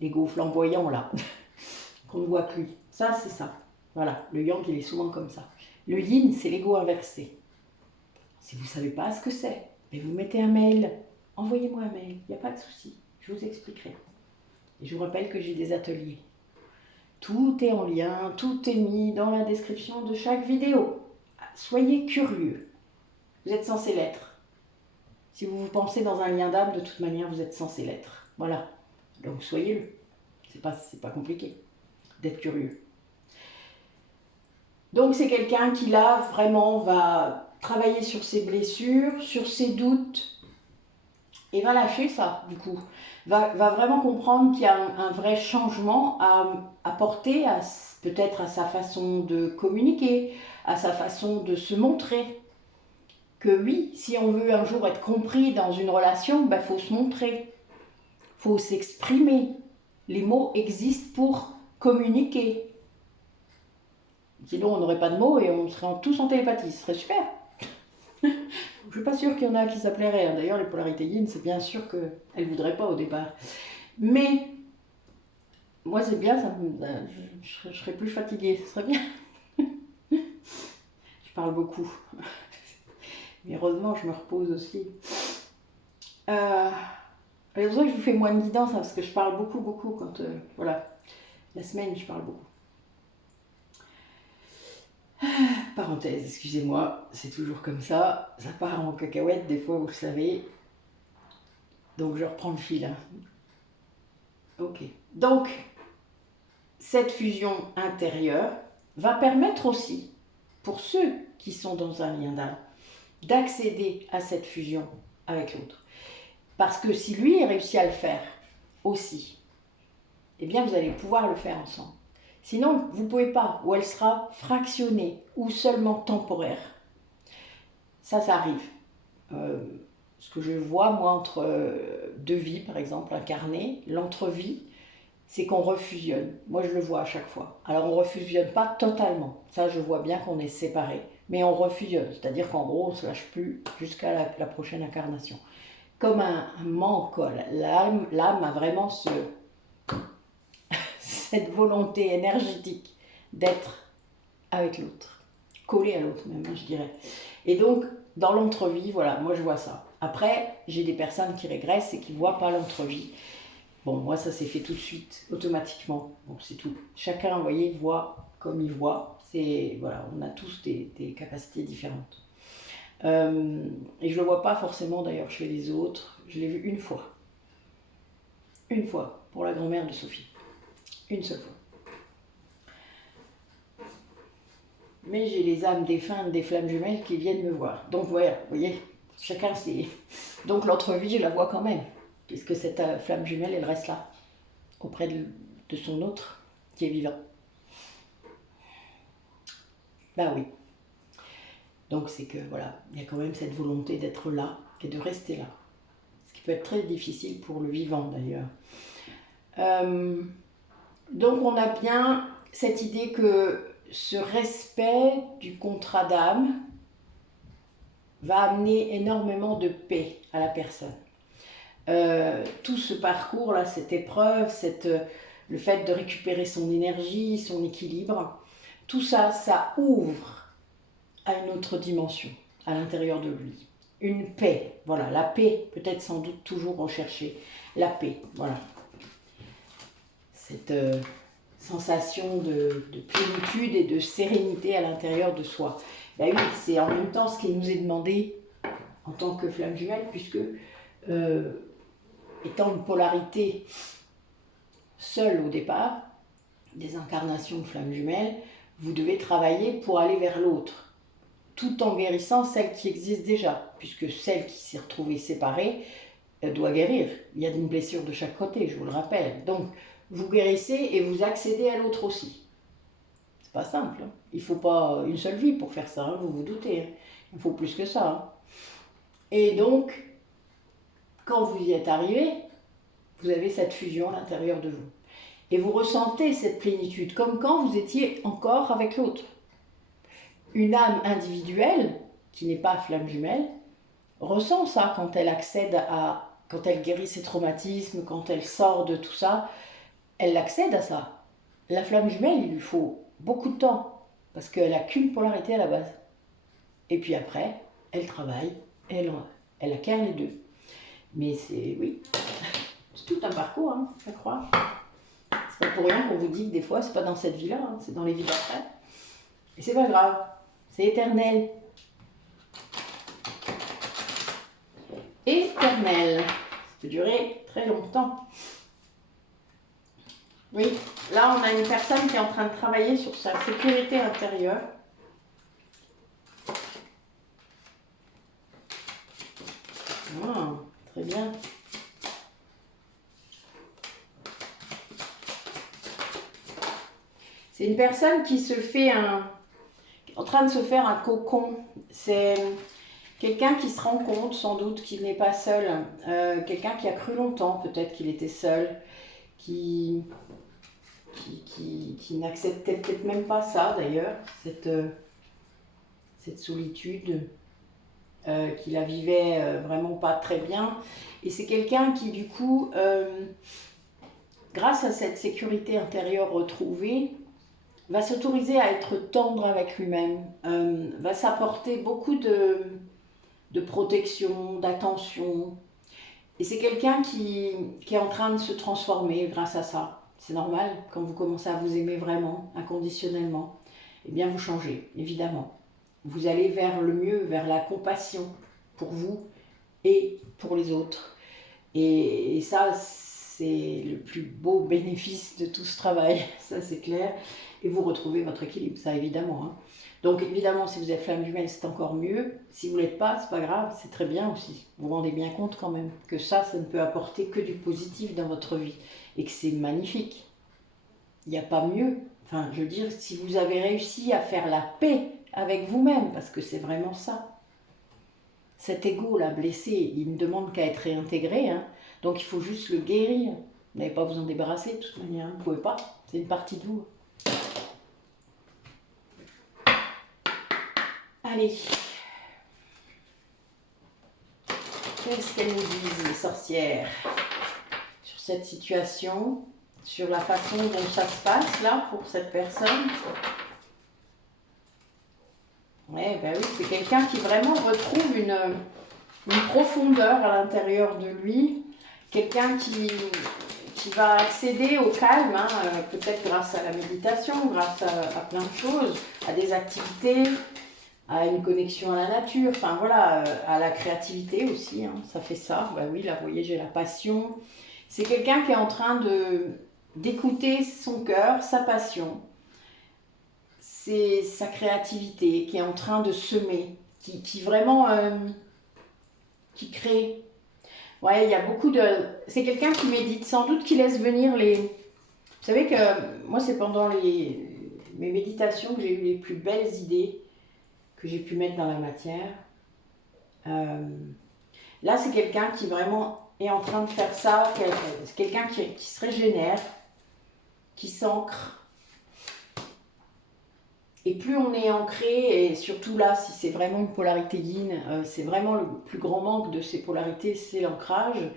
L'ego flamboyant là. Qu'on ne voit plus. Ça, c'est ça. Voilà. Le yang, il est souvent comme ça. Le yin, c'est l'ego inversé. Si vous ne savez pas ce que c'est, mais vous mettez un mail. Envoyez-moi un mail. Il n'y a pas de souci. Je vous expliquerai. Et je vous rappelle que j'ai des ateliers. Tout est en lien, tout est mis dans la description de chaque vidéo. Soyez curieux. Vous êtes censé l'être. Si vous vous pensez dans un lien d'âme, de toute manière, vous êtes censé l'être. Voilà. Donc soyez-le. C'est pas compliqué d'être curieux. Donc c'est quelqu'un qui là vraiment va travailler sur ses blessures, sur ses doutes et va lâcher ça du coup. Va vraiment comprendre qu'il y a un vrai changement à apporter peut-être à sa façon de communiquer, à sa façon de se montrer. Que oui, si on veut un jour être compris dans une relation, il faut se montrer, il faut s'exprimer. Les mots existent pour communiquer. Sinon, on n'aurait pas de mots et on serait tous en télépathie. Ce serait super. Je ne suis pas sûre qu'il y en a qui s'appelleraient. D'ailleurs, les polarités yin, c'est bien sûr qu'elles ne voudraient pas au départ. Mais moi c'est bien, je serais plus fatiguée, ce serait bien. Je parle beaucoup. Mais heureusement, je me repose aussi. C'est pour ça que je vous fais moins de guidance, hein, parce que je parle beaucoup quand... voilà, la semaine, je parle beaucoup. Parenthèse, excusez-moi, c'est toujours comme ça part en cacahuète, des fois, vous le savez. Donc, je reprends le fil. Hein. Ok. Donc, cette fusion intérieure va permettre aussi, pour ceux qui sont dans un lien d'âme, d'accéder à cette fusion avec l'autre. Parce que si lui a réussi à le faire aussi, eh bien vous allez pouvoir le faire ensemble. Sinon, vous ne pouvez pas, ou elle sera fractionnée, ou seulement temporaire. Ça arrive. Ce que je vois, moi, entre deux vies, par exemple, incarnées, l'entrevie, c'est qu'on refusionne. Moi, je le vois à chaque fois. Alors, on ne refusionne pas totalement. Ça, je vois bien qu'on est séparés. Mais on refusionne. C'est-à-dire qu'en gros, on ne se lâche plus jusqu'à la prochaine incarnation. Comme un manque. L'âme a vraiment cette volonté énergétique d'être avec l'autre. Collé à l'autre même, je dirais. Et donc, dans l'entrevie, voilà, moi je vois ça. Après, j'ai des personnes qui régressent et qui ne voient pas l'entrevie. Bon, moi, ça s'est fait tout de suite, automatiquement. Bon, c'est tout. Chacun, vous voyez, voit comme il voit. Voilà, on a tous des capacités différentes. Et je ne le vois pas forcément d'ailleurs chez les autres. Je l'ai vu une fois. Une fois, pour la grand-mère de Sophie. Une seule fois. Mais j'ai les âmes défuntes des flammes jumelles qui viennent me voir. Donc voilà, vous voyez, chacun c'est... Donc l'entrevie, je la vois quand même. Puisque cette flamme jumelle, elle reste là. Auprès de son autre qui est vivant. Ben oui. Donc c'est que voilà, il y a quand même cette volonté d'être là et de rester là. Ce qui peut être très difficile pour le vivant d'ailleurs. Donc on a bien cette idée que ce respect du contrat d'âme va amener énormément de paix à la personne. Tout ce parcours-là, cette épreuve, le fait de récupérer son énergie, son équilibre, tout ça, ça ouvre à une autre dimension à l'intérieur de lui. Une paix, voilà, la paix, peut-être sans doute toujours recherchée. La paix, voilà. Cette sensation de plénitude et de sérénité à l'intérieur de soi. Ben oui, c'est en même temps ce qui nous est demandé en tant que flamme jumelle, puisque étant une polarité seule au départ, des incarnations de flammes jumelles, vous devez travailler pour aller vers l'autre, tout en guérissant celle qui existe déjà, puisque celle qui s'est retrouvée séparée doit guérir. Il y a une blessure de chaque côté, je vous le rappelle. Donc, vous guérissez et vous accédez à l'autre aussi. C'est pas simple. Hein. Il ne faut pas une seule vie pour faire ça, hein, vous vous doutez. Hein. Il faut plus que ça. Hein. Et donc, quand vous y êtes arrivé, vous avez cette fusion à l'intérieur de vous. Et vous ressentez cette plénitude, comme quand vous étiez encore avec l'autre. Une âme individuelle, qui n'est pas flamme jumelle, ressent ça quand elle accède à... Quand elle guérit ses traumatismes, quand elle sort de tout ça, elle accède à ça. La flamme jumelle, il lui faut beaucoup de temps, parce qu'elle n'a qu'une polarité à la base. Et puis après, elle travaille, elle acquiert les deux. Mais c'est, oui, c'est tout un parcours, hein, je crois. C'est pas pour rien qu'on vous dit que des fois, c'est pas dans cette vie-là, hein, c'est dans les vies d'après. Et c'est pas grave, c'est éternel. Éternel. Ça peut durer très longtemps. Oui, là on a une personne qui est en train de travailler sur sa sécurité intérieure. Ah, très bien. C'est une personne qui se fait en train de se faire un cocon. C'est quelqu'un qui se rend compte sans doute qu'il n'est pas seul. Quelqu'un qui a cru longtemps peut-être qu'il était seul, qui n'acceptait peut-être même pas ça d'ailleurs, cette solitude, qui la vivait vraiment pas très bien. Et c'est quelqu'un qui du coup grâce à cette sécurité intérieure retrouvée, va s'autoriser à être tendre avec lui-même, va s'apporter beaucoup de protection, d'attention. Et c'est quelqu'un qui est en train de se transformer grâce à ça. C'est normal, quand vous commencez à vous aimer vraiment, inconditionnellement, eh bien vous changez, évidemment. Vous allez vers le mieux, vers la compassion pour vous et pour les autres. Et ça, c'est le plus beau bénéfice de tout ce travail, ça c'est clair. Et vous retrouvez votre équilibre, ça évidemment. Hein. Donc évidemment, si vous êtes flamme jumelle, c'est encore mieux. Si vous ne l'êtes pas, c'est pas grave, c'est très bien aussi. Vous vous rendez bien compte quand même que ça ne peut apporter que du positif dans votre vie. Et que c'est magnifique. Il n'y a pas mieux. Enfin, je veux dire, si vous avez réussi à faire la paix avec vous-même, parce que c'est vraiment ça. Cet ego là blessé, il ne demande qu'à être réintégré, hein. Donc il faut juste le guérir. Vous n'allez pas vous en débarrasser de toute manière, vous ne pouvez pas, c'est une partie de vous. Allez. Qu'est-ce qu'elles nous disent, les sorcières, sur cette situation, sur la façon dont ça se passe là pour cette personne? Ouais, ben oui, c'est quelqu'un qui vraiment retrouve une profondeur à l'intérieur de lui, quelqu'un qui va accéder au calme, hein, peut-être grâce à la méditation, grâce à plein de choses, à des activités, à une connexion à la nature, enfin voilà, à la créativité aussi, hein, ça fait ça. Bah oui, là vous voyez, j'ai la passion. C'est quelqu'un qui est en train d'écouter son cœur, sa passion, c'est sa créativité, qui est en train de semer, qui vraiment, qui crée. Ouais, il y a beaucoup de... C'est quelqu'un qui médite, sans doute qui laisse venir les... Vous savez que moi, c'est pendant mes méditations que j'ai eu les plus belles idées que j'ai pu mettre dans la matière. Là, c'est quelqu'un qui vraiment est en train de faire ça. C'est quelqu'un qui se régénère, qui s'ancre. Et plus on est ancré, et surtout là, si c'est vraiment une polarité yin, c'est vraiment le plus grand manque de ces polarités, c'est l'ancrage.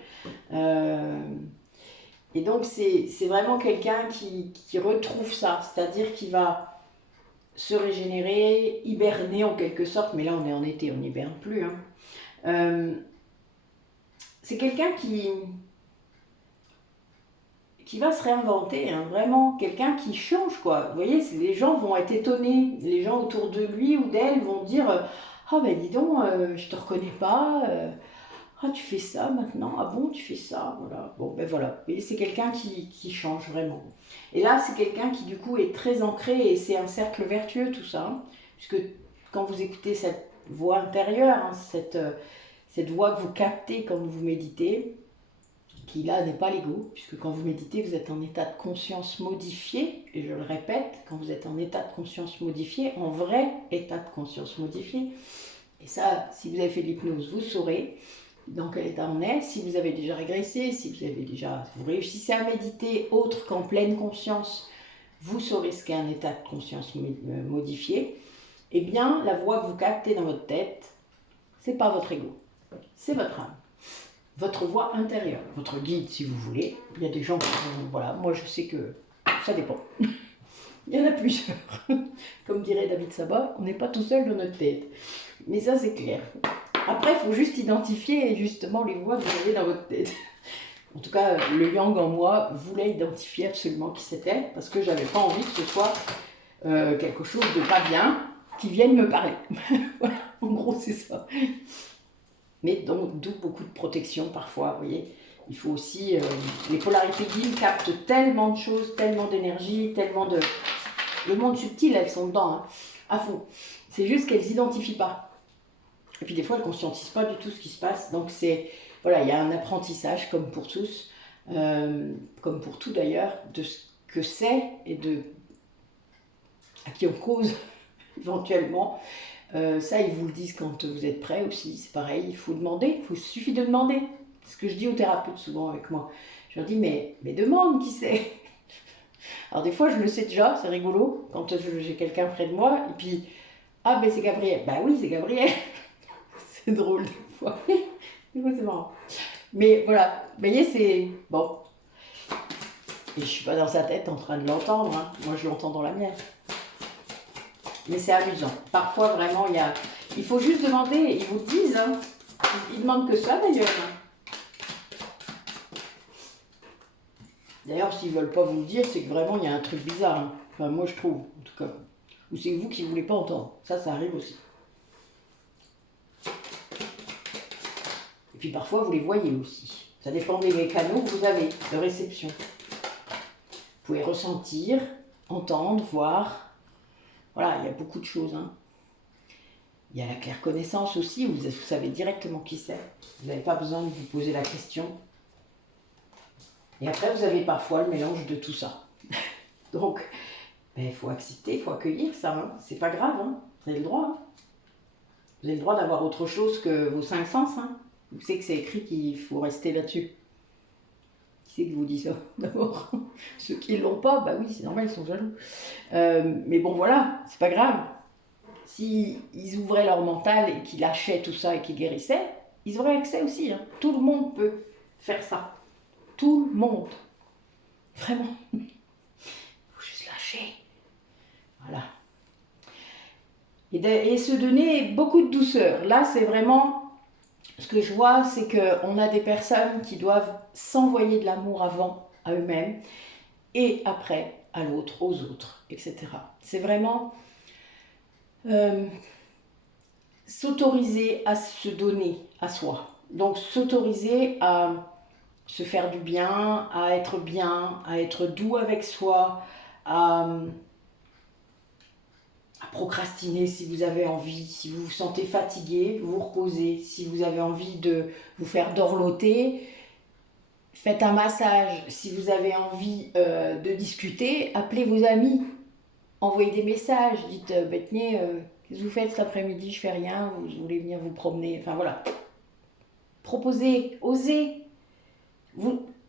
Et donc c'est vraiment quelqu'un qui retrouve ça, c'est-à-dire qui va se régénérer, hiberner en quelque sorte, mais là on est en été, on n'hiberne plus. Hein. C'est quelqu'un qui va se réinventer, hein, vraiment, quelqu'un qui change, quoi. Vous voyez, les gens vont être étonnés, les gens autour de lui ou d'elle vont dire « Ah ben dis donc, je te reconnais pas, ah tu fais ça maintenant, ah bon tu fais ça ?» Voilà, bon ben voilà, et c'est quelqu'un qui change vraiment. Et là, c'est quelqu'un qui du coup est très ancré et c'est un cercle vertueux tout ça, hein, puisque quand vous écoutez cette voix intérieure, hein, cette voix que vous captez quand vous méditez, qui là n'est pas l'ego, puisque quand vous méditez, vous êtes en état de conscience modifié, et je le répète, quand vous êtes en état de conscience modifié, en vrai état de conscience modifié, et ça, si vous avez fait de l'hypnose, vous saurez dans quel état on est, si vous avez déjà régressé, si vous réussissez à méditer autre qu'en pleine conscience, vous saurez ce qu'est un état de conscience modifié, eh bien, la voix que vous captez dans votre tête, c'est pas votre ego, c'est votre âme. Votre voix intérieure, votre guide si vous voulez. Il y a des gens qui vont, voilà, moi je sais que ça dépend. Il y en a plusieurs. Comme dirait David Sabat, on n'est pas tout seul dans notre tête. Mais ça c'est clair. Après, il faut juste identifier justement les voix que vous avez dans votre tête. En tout cas, le yang en moi voulait identifier absolument qui c'était, parce que j'avais pas envie que ce soit quelque chose de pas bien qui vienne me parler. Voilà, en gros c'est ça. Mais donc, d'où beaucoup de protection parfois, vous voyez. Il faut aussi... les polarités yin captent tellement de choses, tellement d'énergie, tellement de... Le monde subtil, elles sont dedans, hein, à fond. C'est juste qu'elles n'identifient pas. Et puis des fois, elles ne conscientisent pas du tout ce qui se passe. Donc c'est... Voilà, il y a un apprentissage, comme pour tous, comme pour tout d'ailleurs, de ce que c'est et de... à qui on cause, éventuellement. Ça, ils vous le disent quand vous êtes prêt aussi, c'est pareil, il faut demander, il suffit de demander. C'est ce que je dis aux thérapeutes souvent avec moi. Je leur dis, mais demande qui c'est. Alors des fois, je le sais déjà, c'est rigolo, quand j'ai quelqu'un près de moi, et puis, ah ben c'est Gabriel. Bah oui, c'est Gabriel. C'est drôle des fois. Des fois, c'est marrant. Mais voilà, vous voyez, c'est... Bon. Et je suis pas dans sa tête en train de l'entendre, hein. Moi je l'entends dans la mienne. Mais c'est amusant. Parfois vraiment il faut juste demander, ils vous le disent, hein. Ils demandent que ça d'ailleurs. D'ailleurs s'ils veulent pas vous le dire, c'est que vraiment il y a un truc bizarre, hein. Enfin moi je trouve en tout cas. Ou c'est vous qui voulez pas entendre. Ça arrive aussi. Et puis parfois vous les voyez aussi. Ça dépend des canaux que vous avez de réception. Vous pouvez ressentir, entendre, voir. Voilà, il y a beaucoup de choses, hein. Il y a la claire connaissance aussi, vous savez directement qui c'est. Vous n'avez pas besoin de vous poser la question. Et après, vous avez parfois le mélange de tout ça. Donc, il faut accepter, il faut accueillir ça. Hein. C'est pas grave, hein. Vous avez le droit. Hein. Vous avez le droit d'avoir autre chose que vos 5 sens. Hein. Vous savez que c'est écrit qu'il faut rester là-dessus. Qui c'est qui vous dit ça, d'abord? Ceux qui ne l'ont pas, bah oui, c'est normal, ils sont jaloux. Mais bon, voilà, c'est pas grave. Si ils ouvraient leur mental et qu'ils lâchaient tout ça et qu'ils guérissaient, ils auraient accès aussi. Hein. Tout le monde peut faire ça. Tout le monde. Vraiment. Il faut juste lâcher. Voilà. Et se donner beaucoup de douceur. Là, c'est vraiment... Ce que je vois, c'est qu'on a des personnes qui doivent s'envoyer de l'amour avant à eux-mêmes et après à l'autre, aux autres, etc. C'est vraiment s'autoriser à se donner à soi. Donc s'autoriser à se faire du bien, à être doux avec soi, à procrastiner si vous avez envie, si vous vous sentez fatigué, vous reposez, si vous avez envie de vous faire dorloter, faites un massage, si vous avez envie de discuter, appelez vos amis, envoyez des messages, dites tenez, qu'est-ce que vous faites cet après-midi, je fais rien, vous voulez venir vous promener, enfin voilà. Proposez, osez.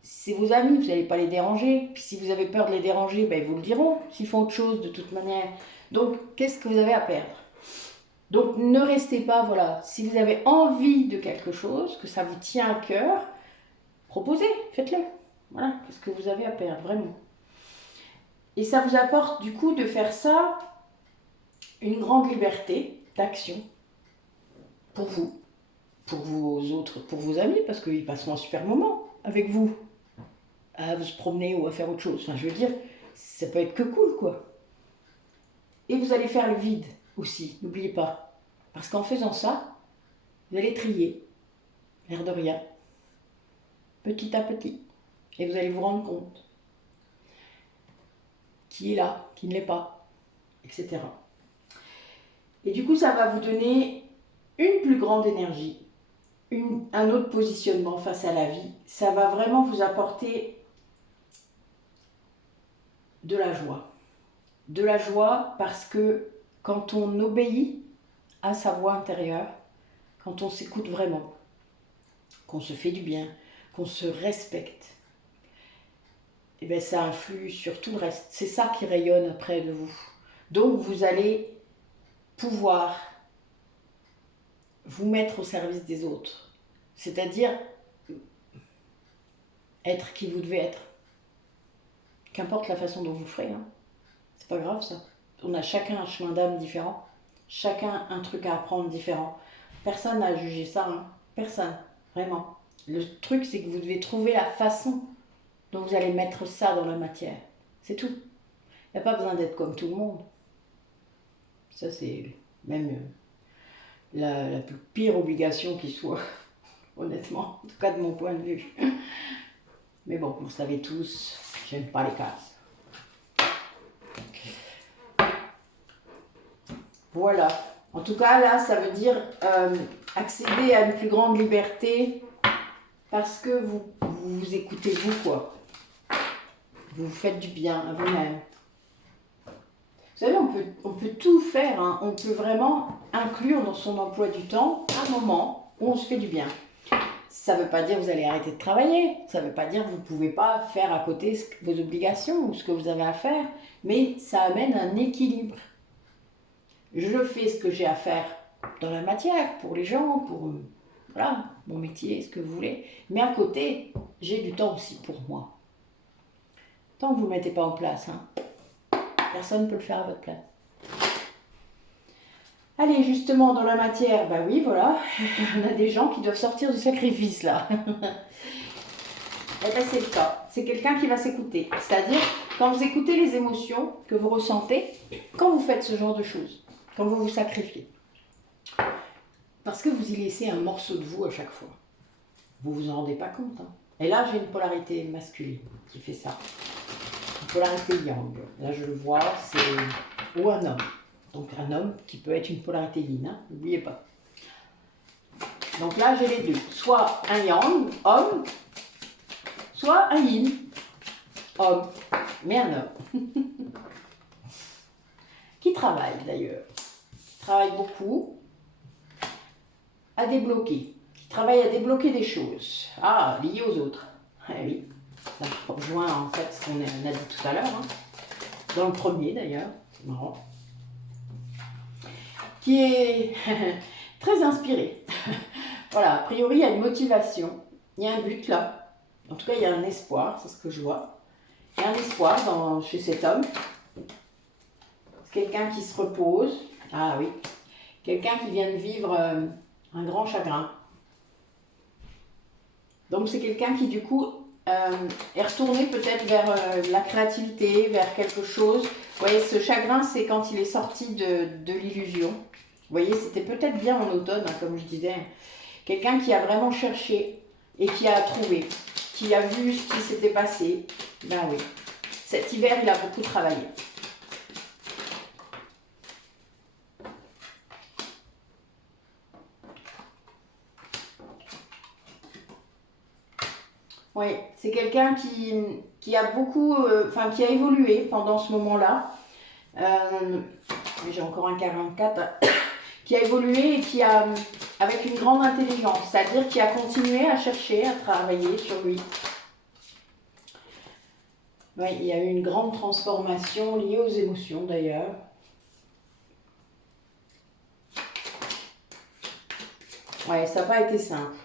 C'est vos amis, vous n'allez pas les déranger. Puis si vous avez peur de les déranger, ben, ils vous le diront s'ils font autre chose de toute manière. Donc, qu'est-ce que vous avez à perdre? Donc, ne restez pas, voilà. Si vous avez envie de quelque chose, que ça vous tient à cœur, proposez, faites-le. Voilà, qu'est-ce que vous avez à perdre, vraiment. Et ça vous apporte, du coup, de faire ça une grande liberté d'action pour vous, pour vos autres, pour vos amis, parce qu'ils passeront un super moment avec vous, à se promener ou à faire autre chose. Enfin, je veux dire, ça peut être que cool, quoi. Et vous allez faire le vide aussi, n'oubliez pas. Parce qu'en faisant ça, vous allez trier, l'air de rien, petit à petit. Et vous allez vous rendre compte qui est là, qui ne l'est pas, etc. Et du coup, ça va vous donner une plus grande énergie, un autre positionnement face à la vie. Ça va vraiment vous apporter de la joie. De la joie parce que quand on obéit à sa voix intérieure, quand on s'écoute vraiment, qu'on se fait du bien, qu'on se respecte, et bien ça influe sur tout le reste. C'est ça qui rayonne après de vous. Donc vous allez pouvoir vous mettre au service des autres. C'est-à-dire être qui vous devez être. Qu'importe la façon dont vous ferez, hein. C'est pas grave ça. On a chacun un chemin d'âme différent. Chacun un truc à apprendre différent. Personne n'a jugé ça, hein. Personne, vraiment. Le truc, c'est que vous devez trouver la façon dont vous allez mettre ça dans la matière. C'est tout. Il n'y a pas besoin d'être comme tout le monde. Ça, c'est même la plus pire obligation qui soit, honnêtement, en tout cas de mon point de vue. Mais bon, vous savez tous, j'aime pas les cases. Voilà. En tout cas, là, ça veut dire accéder à une plus grande liberté parce que vous écoutez vous, quoi. Vous vous faites du bien à vous-même. Vous savez, on peut tout faire, hein. On peut vraiment inclure dans son emploi du temps un moment où on se fait du bien. Ça ne veut pas dire que vous allez arrêter de travailler, ça ne veut pas dire que vous ne pouvez pas faire à côté vos obligations ou ce que vous avez à faire, mais ça amène un équilibre. Je fais ce que j'ai à faire dans la matière, pour les gens, pour voilà, mon métier, ce que vous voulez, mais à côté, j'ai du temps aussi pour moi. Tant que vous ne le mettez pas en place, hein. Personne ne peut le faire à votre place. Allez, justement, dans la matière, bah oui, voilà, on a des gens qui doivent sortir du sacrifice, là. Eh bien, c'est le cas. C'est quelqu'un qui va s'écouter. C'est-à-dire, quand vous écoutez les émotions que vous ressentez, quand vous faites ce genre de choses, quand vous vous sacrifiez, parce que vous y laissez un morceau de vous à chaque fois. Vous vous en rendez pas compte, hein. Et là, j'ai une polarité masculine qui fait ça. Une polarité yang. Là, je le vois, c'est ou un homme. Donc, un homme qui peut être une polarité yin, hein, n'oubliez pas. Donc là, j'ai les deux. Soit un yang, homme, soit un yin, homme, mais un homme. Qui travaille d'ailleurs. Travaille beaucoup à débloquer. Qui travaille à débloquer des choses. Ah, liées aux autres. Eh oui, ça rejoint en fait ce qu'on a dit tout à l'heure. Hein. Dans le premier d'ailleurs, c'est marrant. Qui est très inspiré. Voilà, a priori, il y a une motivation. Il y a un but là. En tout cas, il y a un espoir, c'est ce que je vois. Il y a un espoir chez cet homme. C'est quelqu'un qui se repose. Ah oui. Quelqu'un qui vient de vivre un grand chagrin. Donc c'est quelqu'un qui du coup est retourné peut-être vers la créativité, vers quelque chose. Vous voyez, ce chagrin, c'est quand il est sorti de l'illusion. Vous voyez, c'était peut-être bien en automne, hein, comme je disais. Quelqu'un qui a vraiment cherché et qui a trouvé, qui a vu ce qui s'était passé. Ben oui, cet hiver, il a beaucoup travaillé. Oui, c'est quelqu'un qui a beaucoup, qui a évolué pendant ce moment-là. J'ai encore un 44, qui a évolué et qui a, avec une grande intelligence, c'est-à-dire qui a continué à chercher, à travailler sur lui. Oui, il y a eu une grande transformation liée aux émotions d'ailleurs. Ouais, ça n'a pas été simple.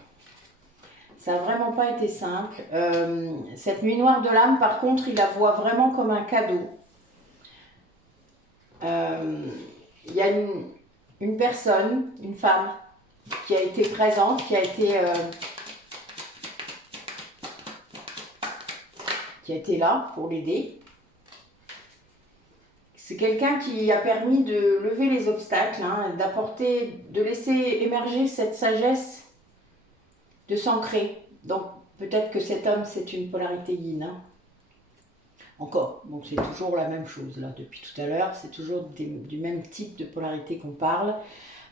Ça n'a vraiment pas été simple. Cette nuit noire de l'âme, par contre, il la voit vraiment comme un cadeau. Il y a une personne, une femme, qui a été présente, qui a été là pour l'aider. C'est quelqu'un qui a permis de lever les obstacles, hein, de laisser émerger cette sagesse, de s'ancrer. Donc peut-être que cet homme, c'est une polarité yin. Hein. Encore, donc c'est toujours la même chose là depuis tout à l'heure, c'est toujours du même type de polarité qu'on parle.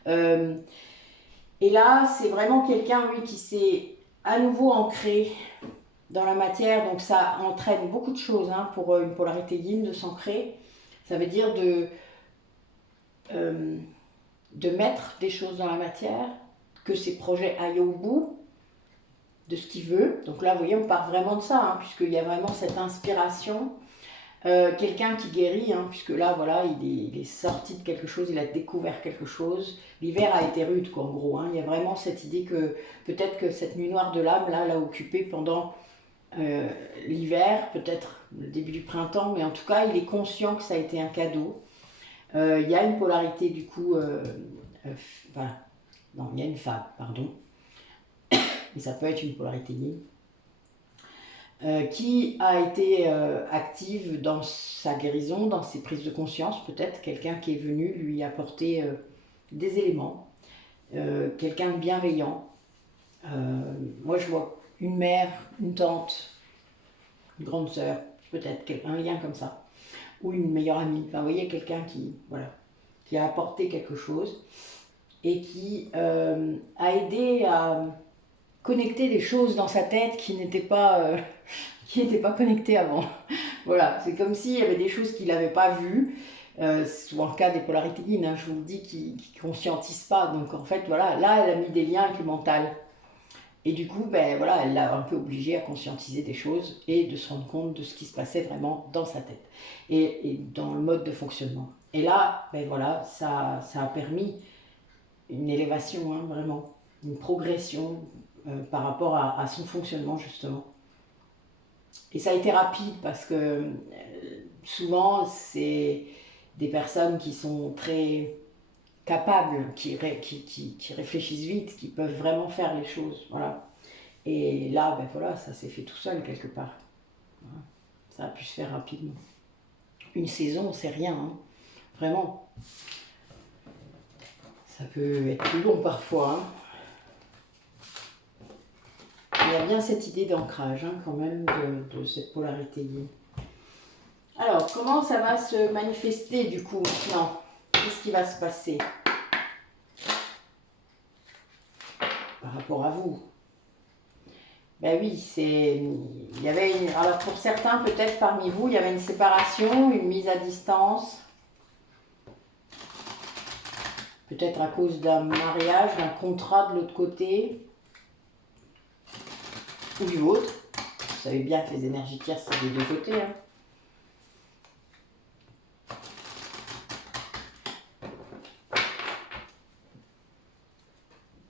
Et là, c'est vraiment quelqu'un, oui, qui s'est à nouveau ancré dans la matière, donc ça entraîne beaucoup de choses hein, pour une polarité yin de s'ancrer. Ça veut dire de mettre des choses dans la matière, que ses projets aillent au bout de ce qu'il veut. Donc là, vous voyez, on part vraiment de ça, hein, puisqu'il y a vraiment cette inspiration. Quelqu'un qui guérit, hein, puisque là, voilà, il est sorti de quelque chose, il a découvert quelque chose. L'hiver a été rude, quoi, en gros. Hein. Il y a vraiment cette idée que peut-être que cette nuit noire de l'âme, là, l'a occupé pendant l'hiver, peut-être le début du printemps, mais en tout cas, il est conscient que ça a été un cadeau. Il y a une polarité, du coup, non, il y a une femme, pardon, mais ça peut être une polarité yin, qui a été active dans sa guérison, dans ses prises de conscience, peut-être quelqu'un qui est venu lui apporter des éléments, quelqu'un de bienveillant. Moi je vois une mère, une tante, une grande sœur, peut-être un lien comme ça, ou une meilleure amie, enfin vous voyez quelqu'un qui a apporté quelque chose et qui a aidé à connecter des choses dans sa tête qui n'étaient pas connectées avant. Voilà, c'est comme s'il y avait des choses qu'il n'avait pas vues. C'est souvent le cas des polarités yin, hein, je vous le dis, qui ne conscientisent pas. Donc en fait, voilà, là, elle a mis des liens avec le mental. Et du coup, ben, voilà, elle l'a un peu obligé à conscientiser des choses et de se rendre compte de ce qui se passait vraiment dans sa tête et dans le mode de fonctionnement. Et là, ben, voilà, ça a permis une élévation, hein, vraiment, une progression par rapport à son fonctionnement, justement. Et ça a été rapide parce que souvent, c'est des personnes qui sont très capables, qui réfléchissent vite, qui peuvent vraiment faire les choses. Voilà. Et là, ben voilà, ça s'est fait tout seul quelque part. Voilà. Ça a pu se faire rapidement. Une saison, c'est rien, hein. Vraiment. Ça peut être plus long parfois, hein. Il y a bien cette idée d'ancrage, hein, quand même, de cette polarité yin. Alors, comment ça va se manifester du coup maintenant? Qu'est-ce qui va se passer par rapport à vous? Ben oui, il y avait alors pour certains, peut-être parmi vous, il y avait une séparation, une mise à distance. Peut-être à cause d'un mariage, d'un contrat de l'autre côté. Ou du vôtre. Vous savez bien que les énergies tierces, c'est des deux côtés, hein.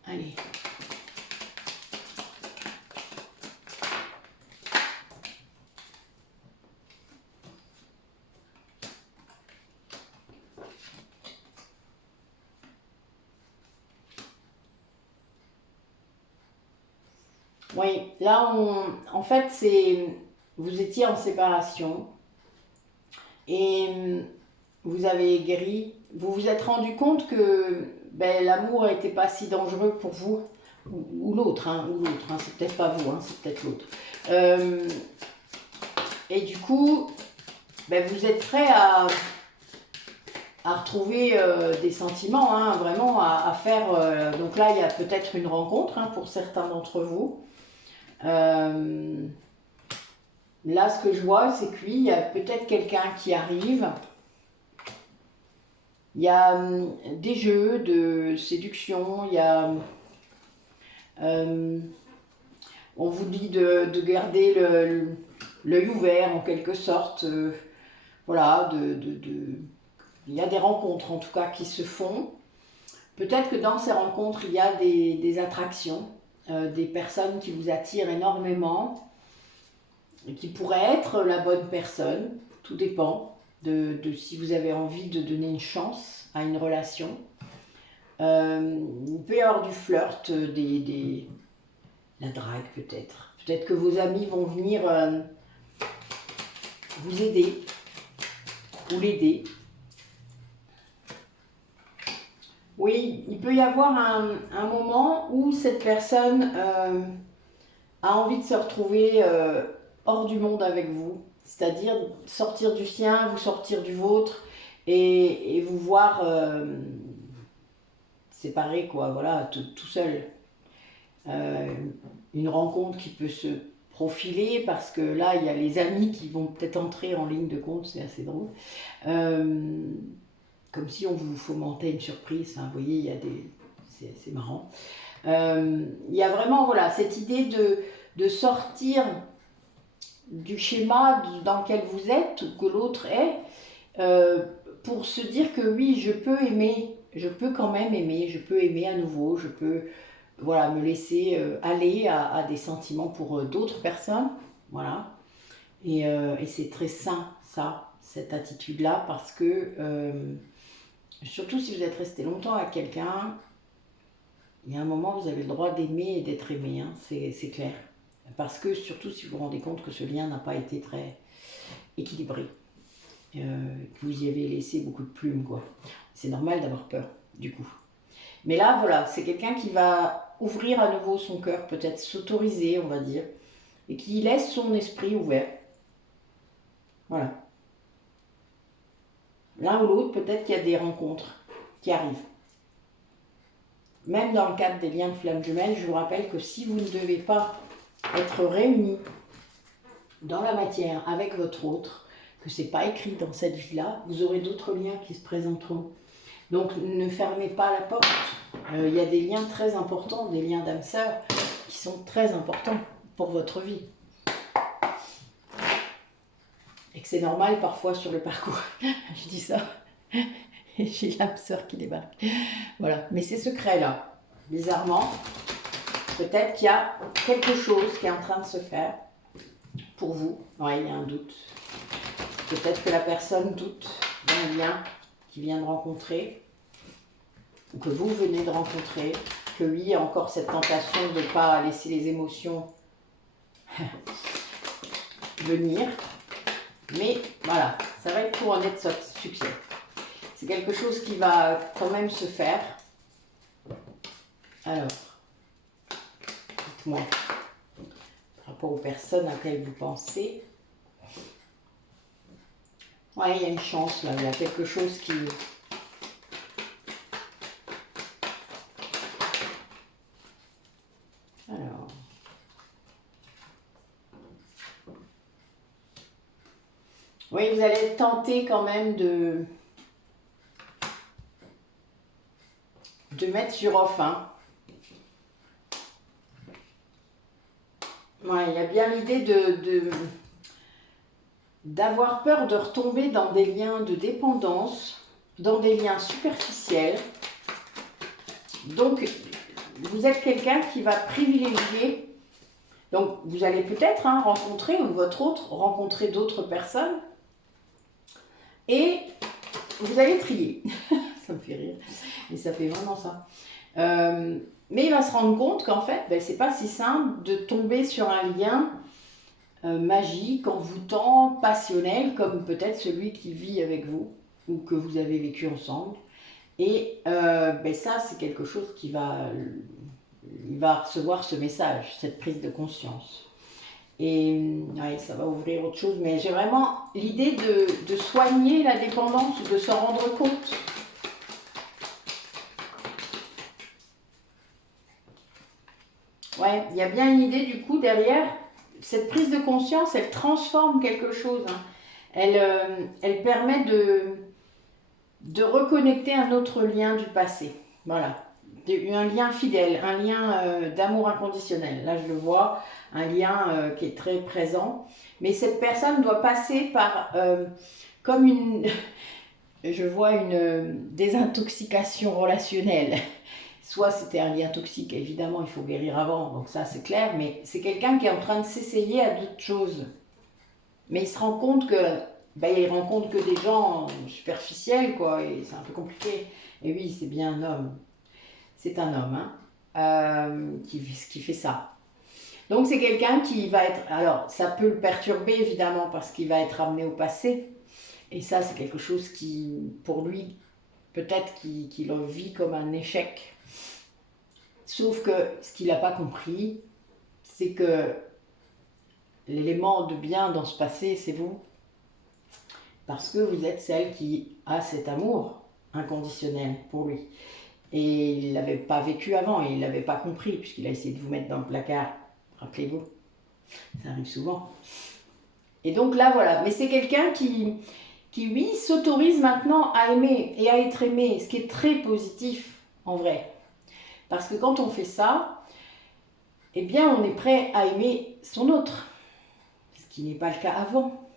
Allez. Oui, là, en fait, vous étiez en séparation et vous avez guéri. Vous vous êtes rendu compte que ben, l'amour n'était pas si dangereux pour vous, ou l'autre, hein, c'est peut-être pas vous, hein, c'est peut-être l'autre. Et du coup, ben, vous êtes prêt à retrouver des sentiments, hein, vraiment à faire. Donc là, il y a peut-être une rencontre, hein, pour certains d'entre vous. Là, ce que je vois, c'est que oui, il y a peut-être quelqu'un qui arrive. Il y a des jeux de séduction, il y a... on vous dit de garder l'œil ouvert, en quelque sorte. Voilà, il y a des rencontres, en tout cas, qui se font. Peut-être que dans ces rencontres, il y a des attractions, des personnes qui vous attirent énormément, et qui pourraient être la bonne personne. Tout dépend de si vous avez envie de donner une chance à une relation. Il peut y avoir du flirt, la drague peut-être. Peut-être que vos amis vont venir vous aider ou l'aider. Oui, il peut y avoir un moment où cette personne a envie de se retrouver hors du monde avec vous, c'est-à-dire sortir du sien, vous sortir du vôtre et vous voir séparés, quoi, voilà, tout seul. Une rencontre qui peut se profiler parce que là, il y a les amis qui vont peut-être entrer en ligne de compte, c'est assez drôle. Comme si on vous fomentait une surprise, hein, vous voyez, il y a c'est marrant. Il y a vraiment, voilà, cette idée de sortir du schéma dans lequel vous êtes, ou que l'autre est, pour se dire que oui, je peux aimer, je peux quand même aimer, je peux aimer à nouveau, je peux, voilà, me laisser aller à des sentiments pour d'autres personnes, voilà. Et c'est très sain, ça, cette attitude-là, parce que, surtout si vous êtes resté longtemps avec quelqu'un, il y a un moment, vous avez le droit d'aimer et d'être aimé, hein, c'est clair. Parce que, surtout si vous vous rendez compte que ce lien n'a pas été très équilibré, que vous y avez laissé beaucoup de plumes, quoi. C'est normal d'avoir peur, du coup. Mais là, voilà, c'est quelqu'un qui va ouvrir à nouveau son cœur, peut-être s'autoriser, on va dire, et qui laisse son esprit ouvert. Voilà. L'un ou l'autre, peut-être qu'il y a des rencontres qui arrivent. Même dans le cadre des liens de flammes jumelles, je vous rappelle que si vous ne devez pas être réunis dans la matière avec votre autre, que ce n'est pas écrit dans cette vie-là, vous aurez d'autres liens qui se présenteront. Donc ne fermez pas la porte. Il y a des liens très importants, des liens d'âme sœur, qui sont très importants pour votre vie. Et que c'est normal parfois sur le parcours. Je dis ça, et j'ai l'âme sœur qui débarque. Voilà, mais ces secrets-là, bizarrement, peut-être qu'il y a quelque chose qui est en train de se faire pour vous. Ouais, il y a un doute. Peut-être que la personne doute d'un lien qu'il vient de rencontrer, ou que vous venez de rencontrer, que lui, il y a encore cette tentation de ne pas laisser les émotions venir. Mais voilà, ça va être couronné de succès. C'est quelque chose qui va quand même se faire. Alors, dites-moi, par rapport aux personnes à laquelle vous pensez. Ouais, il y a une chance là, il y a quelque chose qui... Alors... Oui, vous allez tenter quand même de mettre sur off. Hein. Ouais, il y a bien l'idée d'avoir peur de retomber dans des liens de dépendance, dans des liens superficiels. Donc, vous êtes quelqu'un qui va privilégier. Donc, vous allez peut-être rencontrer, ou votre autre, rencontrer d'autres personnes. Et vous allez trier. Ça me fait rire. Et ça fait vraiment ça. Mais il va se rendre compte qu'en fait, c'est pas si simple de tomber sur un lien magique, envoûtant, passionnel, comme peut-être celui qu'il vit avec vous, ou que vous avez vécu ensemble. Et ça, c'est quelque chose qui il va recevoir ce message, cette prise de conscience. Et ouais, ça va ouvrir autre chose, mais j'ai vraiment l'idée de soigner la dépendance, ou de s'en rendre compte. Ouais, il y a bien une idée du coup derrière. Cette prise de conscience, elle transforme quelque chose. Hein. Elle permet de reconnecter un autre lien du passé. Voilà. Un lien fidèle, un lien d'amour inconditionnel. Là, je le vois, un lien qui est très présent. Mais cette personne doit passer par comme une... Je vois une désintoxication relationnelle. Soit c'était un lien toxique, évidemment, il faut guérir avant, donc ça c'est clair, mais c'est quelqu'un qui est en train de s'essayer à d'autres choses. Mais il se rend compte que, il rencontre que des gens superficiels, quoi, et c'est un peu compliqué. Et oui, c'est bien un homme. C'est un homme, qui fait ça. Donc c'est quelqu'un qui va être, alors ça peut le perturber évidemment, parce qu'il va être ramené au passé. Et ça c'est quelque chose qui, pour lui, peut-être qu'il le vit comme un échec. Sauf que ce qu'il n'a pas compris, c'est que l'élément de bien dans ce passé, c'est vous. Parce que vous êtes celle qui a cet amour inconditionnel pour lui. Et il ne l'avait pas vécu avant, et il ne l'avait pas compris, puisqu'il a essayé de vous mettre dans le placard. Rappelez-vous, ça arrive souvent. Et donc là, voilà. Mais c'est quelqu'un qui lui, s'autorise maintenant à aimer et à être aimé, ce qui est très positif, en vrai. Parce que quand on fait ça, eh bien, on est prêt à aimer son autre, ce qui n'est pas le cas avant.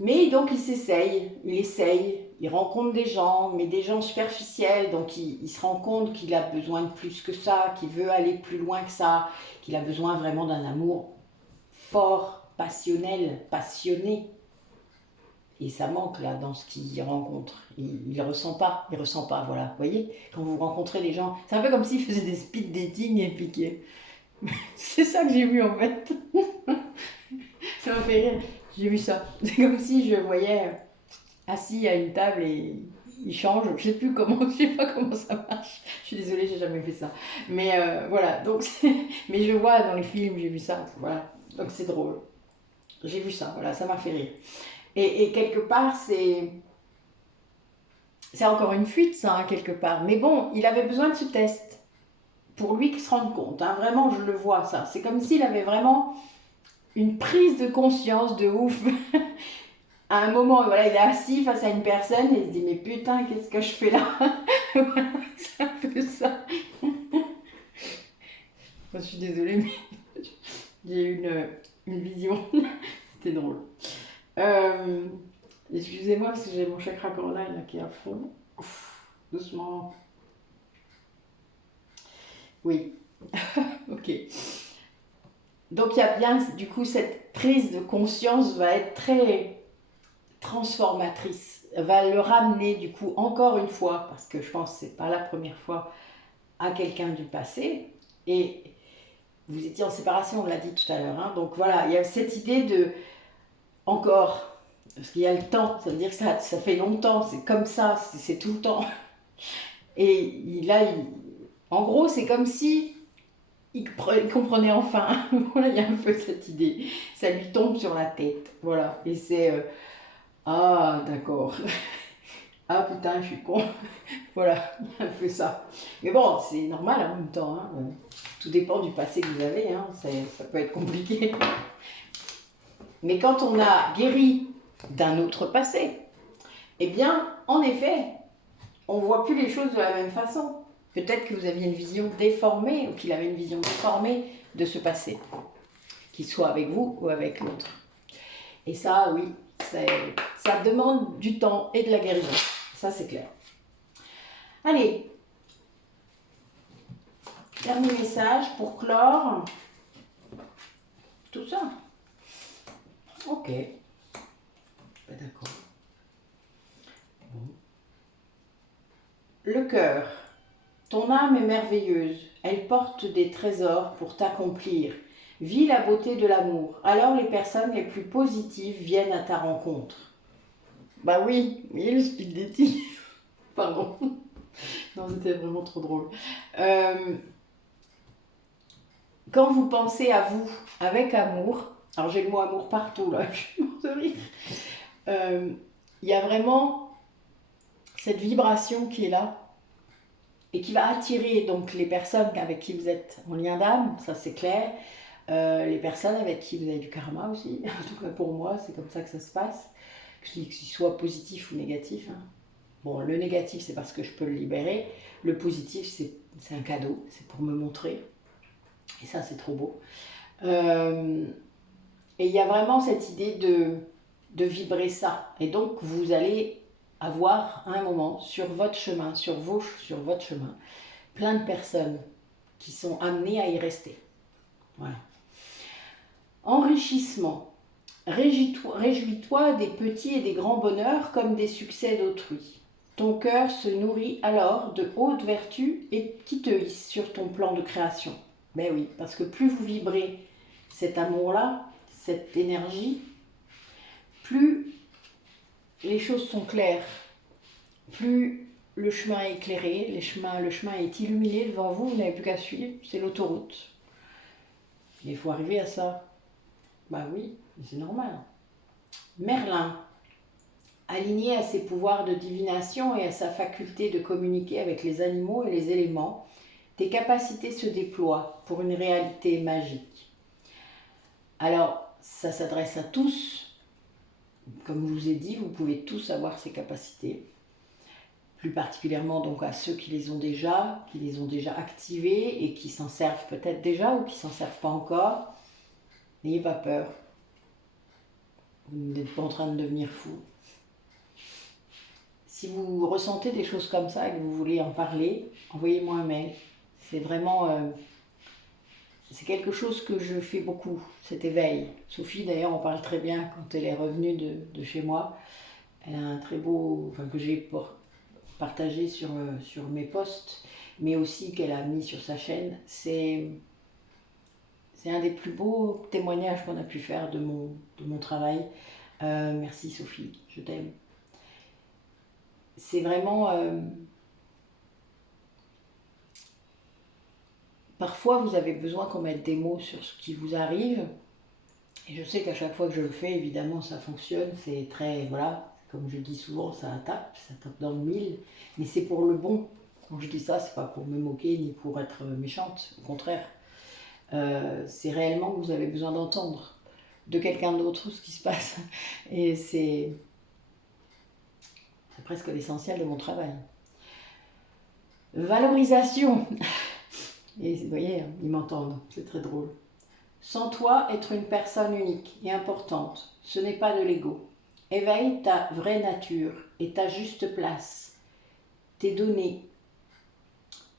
Mais donc, il essaye, il rencontre des gens, mais des gens superficiels, donc il se rend compte qu'il a besoin de plus que ça, qu'il veut aller plus loin que ça, qu'il a besoin vraiment d'un amour fort, passionnel, passionné. Et ça manque là dans ce qu'il rencontre. Il ne ressent pas, voilà. Vous voyez, quand vous rencontrez des gens, c'est un peu comme s'il faisait des speed dating et piqué. C'est ça que j'ai vu en fait. Ça m'a fait rire. J'ai vu ça. C'est comme si je voyais assis à une table et il change. Je sais plus comment, je sais pas comment ça marche. Je suis désolée, j'ai jamais fait ça. Mais voilà. Donc, mais je vois dans les films, j'ai vu ça. Voilà. Donc c'est drôle. J'ai vu ça. Voilà, ça m'a fait rire. Et quelque part, c'est encore une fuite, ça, hein, quelque part. Mais bon, il avait besoin de ce test pour lui qu'il se rende compte. Hein. Vraiment, je le vois, ça. C'est comme s'il avait vraiment une prise de conscience de ouf. À un moment, voilà, il est assis face à une personne et il se dit, mais putain, qu'est-ce que je fais là? Voilà, c'est un peu ça. Je suis désolée, mais j'ai eu une vision. C'était drôle. Excusez-moi parce que j'ai mon chakra coronal là, qui est à fond. Ouf, doucement. Oui. Ok. Donc il y a bien, du coup, cette prise de conscience va être très transformatrice, va le ramener du coup encore une fois, parce que je pense que c'est pas la première fois, à quelqu'un du passé. Et vous étiez en séparation, on l'a dit tout à l'heure, hein. Donc voilà, il y a cette idée de encore, parce qu'il y a le temps, ça veut dire que ça fait longtemps, c'est comme ça, c'est tout le temps. Et là, en gros, c'est comme si il comprenait enfin. Voilà, il y a un peu cette idée. Ça lui tombe sur la tête. Voilà. Et c'est ah, d'accord. Ah putain, je suis con. Voilà, un peu ça. Mais bon, c'est normal en même temps, hein. Tout dépend du passé que vous avez, hein. Ça peut être compliqué. Mais quand on a guéri d'un autre passé, eh bien, en effet, on ne voit plus les choses de la même façon. Peut-être que vous aviez une vision déformée ou qu'il avait une vision déformée de ce passé, qu'il soit avec vous ou avec l'autre. Et ça, oui, ça demande du temps et de la guérison. Ça, c'est clair. Allez, dernier message pour clore tout ça. Ok, d'accord. Bon. Le cœur. Ton âme est merveilleuse, elle porte des trésors pour t'accomplir. Vis la beauté de l'amour, alors les personnes les plus positives viennent à ta rencontre. Bah oui, le speed dating. Pardon. Non, c'était vraiment trop drôle. Quand vous pensez à vous avec amour, alors j'ai le mot amour partout là, je suis morte de rire. Il y a vraiment cette vibration qui est là et qui va attirer donc les personnes avec qui vous êtes en lien d'âme, ça c'est clair. Les personnes avec qui vous avez du karma aussi, en tout cas pour moi, c'est comme ça que ça se passe. Je dis que ce soit positif ou négatif, hein. Bon, le négatif, c'est parce que je peux le libérer. Le positif, c'est un cadeau, c'est pour me montrer. Et ça, c'est trop beau. Et il y a vraiment cette idée de vibrer ça. Et donc, vous allez avoir à un moment sur votre chemin, sur votre chemin, plein de personnes qui sont amenées à y rester. Voilà. Enrichissement. Réjouis-toi des petits et des grands bonheurs comme des succès d'autrui. Ton cœur se nourrit alors de hautes vertus et qui te hissent sur ton plan de création. Ben oui, parce que plus vous vibrez cet amour-là, cette énergie, plus les choses sont claires, plus le chemin est éclairé, le chemin est illuminé devant vous, vous n'avez plus qu'à suivre, c'est l'autoroute. Il faut arriver à ça. Bah oui, c'est normal. Merlin, aligné à ses pouvoirs de divination et à sa faculté de communiquer avec les animaux et les éléments, tes capacités se déploient pour une réalité magique. Alors, ça s'adresse à tous. Comme je vous ai dit, vous pouvez tous avoir ces capacités. Plus particulièrement donc à ceux qui les ont déjà activées et qui s'en servent peut-être déjà ou qui s'en servent pas encore. N'ayez pas peur. Vous n'êtes pas en train de devenir fou. Si vous ressentez des choses comme ça et que vous voulez en parler, envoyez-moi un mail. C'est vraiment... c'est quelque chose que je fais beaucoup, cet éveil. Sophie, d'ailleurs, en parle très bien quand elle est revenue de chez moi. Elle a un très beau... Enfin, que j'ai partagé sur mes posts, mais aussi qu'elle a mis sur sa chaîne. C'est un des plus beaux témoignages qu'on a pu faire de mon travail. Merci Sophie, je t'aime. C'est vraiment... parfois, vous avez besoin qu'on mette des mots sur ce qui vous arrive. Et je sais qu'à chaque fois que je le fais, évidemment, ça fonctionne. C'est très... Voilà, comme je dis souvent, ça tape dans le mille. Mais c'est pour le bon. Quand je dis ça, c'est pas pour me moquer ni pour être méchante. Au contraire. C'est réellement que vous avez besoin d'entendre de quelqu'un d'autre ce qui se passe. Et c'est presque l'essentiel de mon travail. Valorisation. Et vous voyez, ils m'entendent, c'est très drôle. Sans toi, être une personne unique et importante, ce n'est pas de l'ego. Éveille ta vraie nature et ta juste place, tes données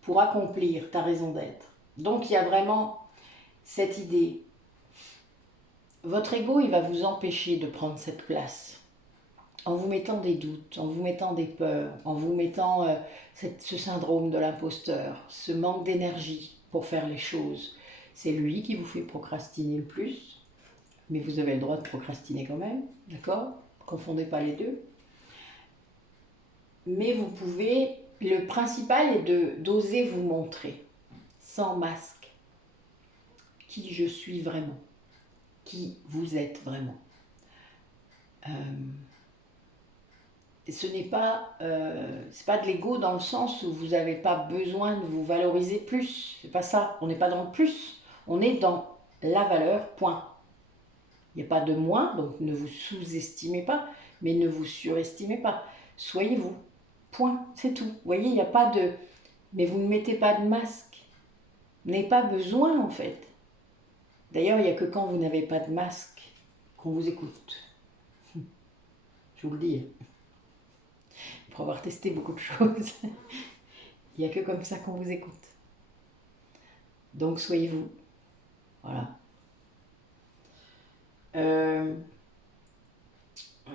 pour accomplir ta raison d'être. Donc il y a vraiment cette idée votre ego, il va vous empêcher de prendre cette place. En vous mettant des doutes, en vous mettant des peurs, en vous mettant ce syndrome de l'imposteur, ce manque d'énergie pour faire les choses. C'est lui qui vous fait procrastiner le plus, mais vous avez le droit de procrastiner quand même, d'accord? Confondez pas les deux. Mais vous pouvez, le principal est d'oser vous montrer, sans masque, qui je suis vraiment, qui vous êtes vraiment. Ce n'est pas, c'est pas de l'ego dans le sens où vous n'avez pas besoin de vous valoriser plus. C'est pas ça. On n'est pas dans le plus. On est dans la valeur, point. Il n'y a pas de moins, donc ne vous sous-estimez pas, mais ne vous surestimez pas. Soyez vous. Point. C'est tout. Vous voyez, il n'y a pas de... Mais vous ne mettez pas de masque. Vous n'avez pas besoin, en fait. D'ailleurs, il n'y a que quand vous n'avez pas de masque qu'on vous écoute. Je vous le dis. Pour avoir testé beaucoup de choses. Il n'y a que comme ça qu'on vous écoute. Donc soyez vous. Voilà.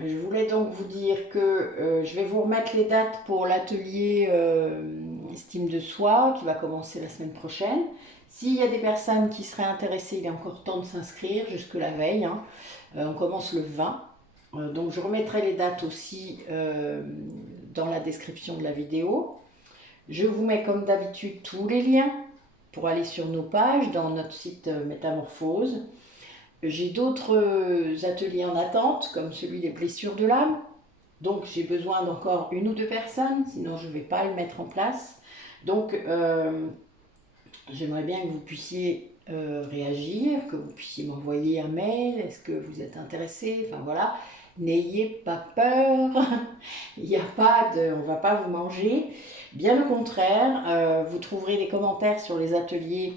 Je voulais donc vous dire que je vais vous remettre les dates pour l'atelier estime de soi qui va commencer la semaine prochaine. S'il y a des personnes qui seraient intéressées, il est encore temps de s'inscrire jusque la veille. Hein. On commence le 20. Donc je remettrai les dates aussi dans la description de la vidéo. Je vous mets comme d'habitude tous les liens pour aller sur nos pages dans notre site Métamorphose. J'ai d'autres ateliers en attente, comme celui des blessures de l'âme. Donc j'ai besoin d'encore 1 ou 2 personnes, sinon je ne vais pas le mettre en place. Donc j'aimerais bien que vous puissiez réagir, que vous puissiez m'envoyer un mail, est-ce que vous êtes intéressé, enfin voilà. N'ayez pas peur, il n'y a pas de, on ne va pas vous manger. Bien au contraire, vous trouverez des commentaires sur les ateliers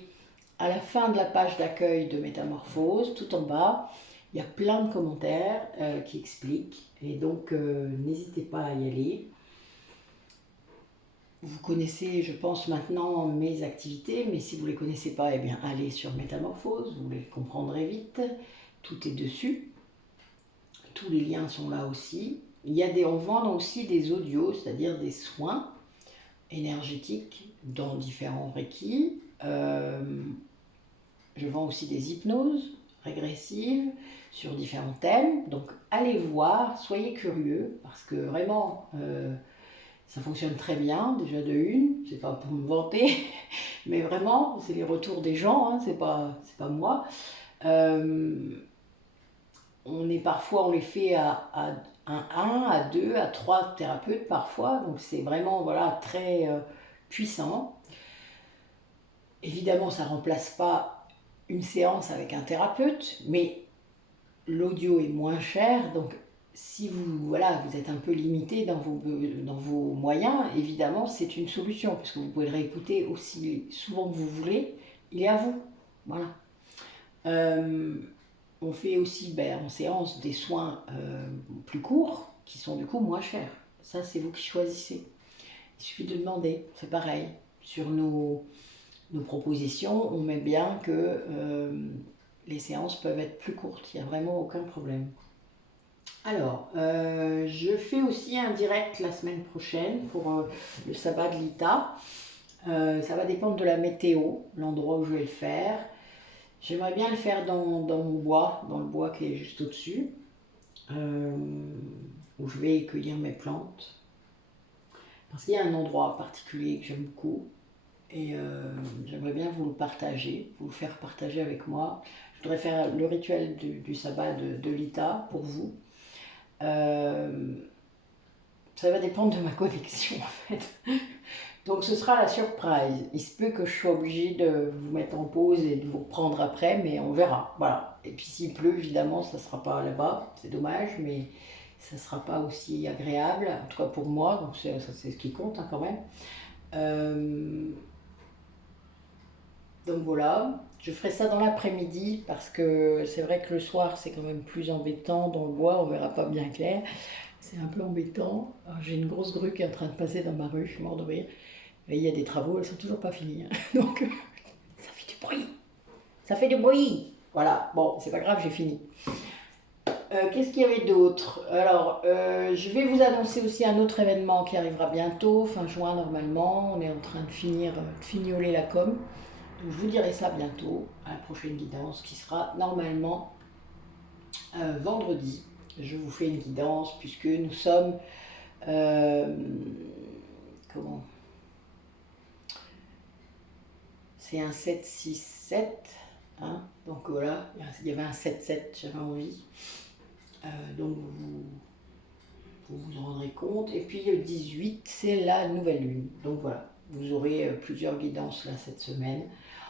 à la fin de la page d'accueil de Métamorphose, tout en bas. Il y a plein de commentaires qui expliquent, et donc n'hésitez pas à y aller. Vous connaissez, je pense, maintenant mes activités, mais si vous ne les connaissez pas, eh bien, allez sur Métamorphose, vous les comprendrez vite. Tout est dessus. Tous les liens sont là aussi. On vend aussi des audios, c'est-à-dire des soins énergétiques dans différents requis. Je vends aussi des hypnoses régressives sur différents thèmes. Donc allez voir, soyez curieux, parce que vraiment, ça fonctionne très bien, déjà de une. C'est pas pour me vanter, mais vraiment, c'est les retours des gens, hein, c'est pas moi. On les fait à 1, à 2, à 3 thérapeutes parfois, donc c'est vraiment voilà, très puissant. Évidemment, ça ne remplace pas une séance avec un thérapeute, mais l'audio est moins cher, donc si vous êtes un peu limité dans vos moyens, évidemment, c'est une solution, parce que vous pouvez le réécouter aussi souvent que vous voulez, il est à vous. Voilà. On fait aussi en séance des soins plus courts, qui sont du coup moins chers. Ça, c'est vous qui choisissez. Il suffit de demander, c'est pareil. Sur nos propositions, on met bien que les séances peuvent être plus courtes, il n'y a vraiment aucun problème. Alors, je fais aussi un direct la semaine prochaine pour le sabbat de l'ITA. Ça va dépendre de la météo, l'endroit où je vais le faire. J'aimerais bien le faire dans mon bois, dans le bois qui est juste au-dessus, où je vais cueillir mes plantes. Parce qu'il y a un endroit particulier que j'aime beaucoup, et j'aimerais bien vous le partager, vous le faire partager avec moi. Je voudrais faire le rituel du sabbat de l'ITA pour vous. Ça va dépendre de ma connexion en fait. Donc ce sera la surprise. Il se peut que je sois obligée de vous mettre en pause et de vous reprendre après, mais on verra. Voilà. Et puis s'il pleut, évidemment, ça ne sera pas là-bas. C'est dommage, mais ça ne sera pas aussi agréable, en tout cas pour moi. Donc c'est ce qui compte hein, quand même. Donc voilà. Je ferai ça dans l'après-midi parce que c'est vrai que le soir, c'est quand même plus embêtant. Dans le bois, on ne verra pas bien clair. C'est un peu embêtant. J'ai une grosse grue qui est en train de passer dans ma rue, je suis mort de rire. Et il y a des travaux, elles ne sont toujours pas finies. Donc, ça fait du bruit. Ça fait du bruit. Voilà, bon, c'est pas grave, j'ai fini. Qu'est-ce qu'il y avait d'autre? Alors, je vais vous annoncer aussi un autre événement qui arrivera bientôt, fin juin normalement. On est en train de finir, de fignoler la com. Donc, je vous dirai ça bientôt, à la prochaine guidance, qui sera normalement vendredi. Je vous fais une guidance puisque nous sommes... comment? C'est un 7-6-7. Hein, donc voilà, il y avait un 7-7, j'avais envie. Donc vous vous en rendrez compte. Et puis le 18, c'est la nouvelle lune. Donc voilà, vous aurez plusieurs guidances là cette semaine.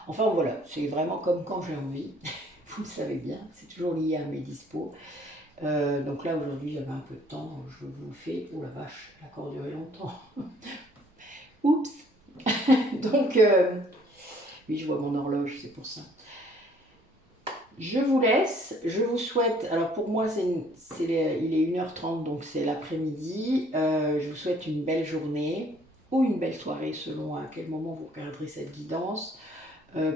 Enfin voilà, c'est vraiment comme quand j'ai envie. Vous le savez bien, c'est toujours lié à mes dispos. Donc là aujourd'hui j'avais un peu de temps, je vous le fais. Oh la vache, l'accord durait longtemps. Oups. Donc oui, je vois mon horloge, c'est pour ça. Je vous laisse, je vous souhaite, alors pour moi il est 1h30 donc c'est l'après-midi, je vous souhaite une belle journée ou une belle soirée selon à quel moment vous regarderez cette guidance.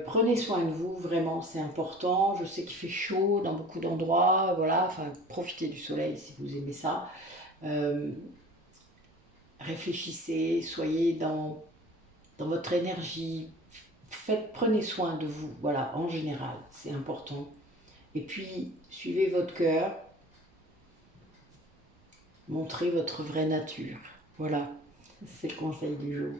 Prenez soin de vous, vraiment c'est important, je sais qu'il fait chaud dans beaucoup d'endroits, voilà, enfin profitez du soleil si vous aimez ça. Réfléchissez, soyez dans votre énergie, prenez soin de vous, voilà, en général, c'est important. Et puis, suivez votre cœur, montrez votre vraie nature. Voilà, c'est le conseil du jour.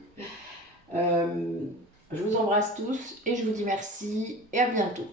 Je vous embrasse tous et je vous dis merci et à bientôt.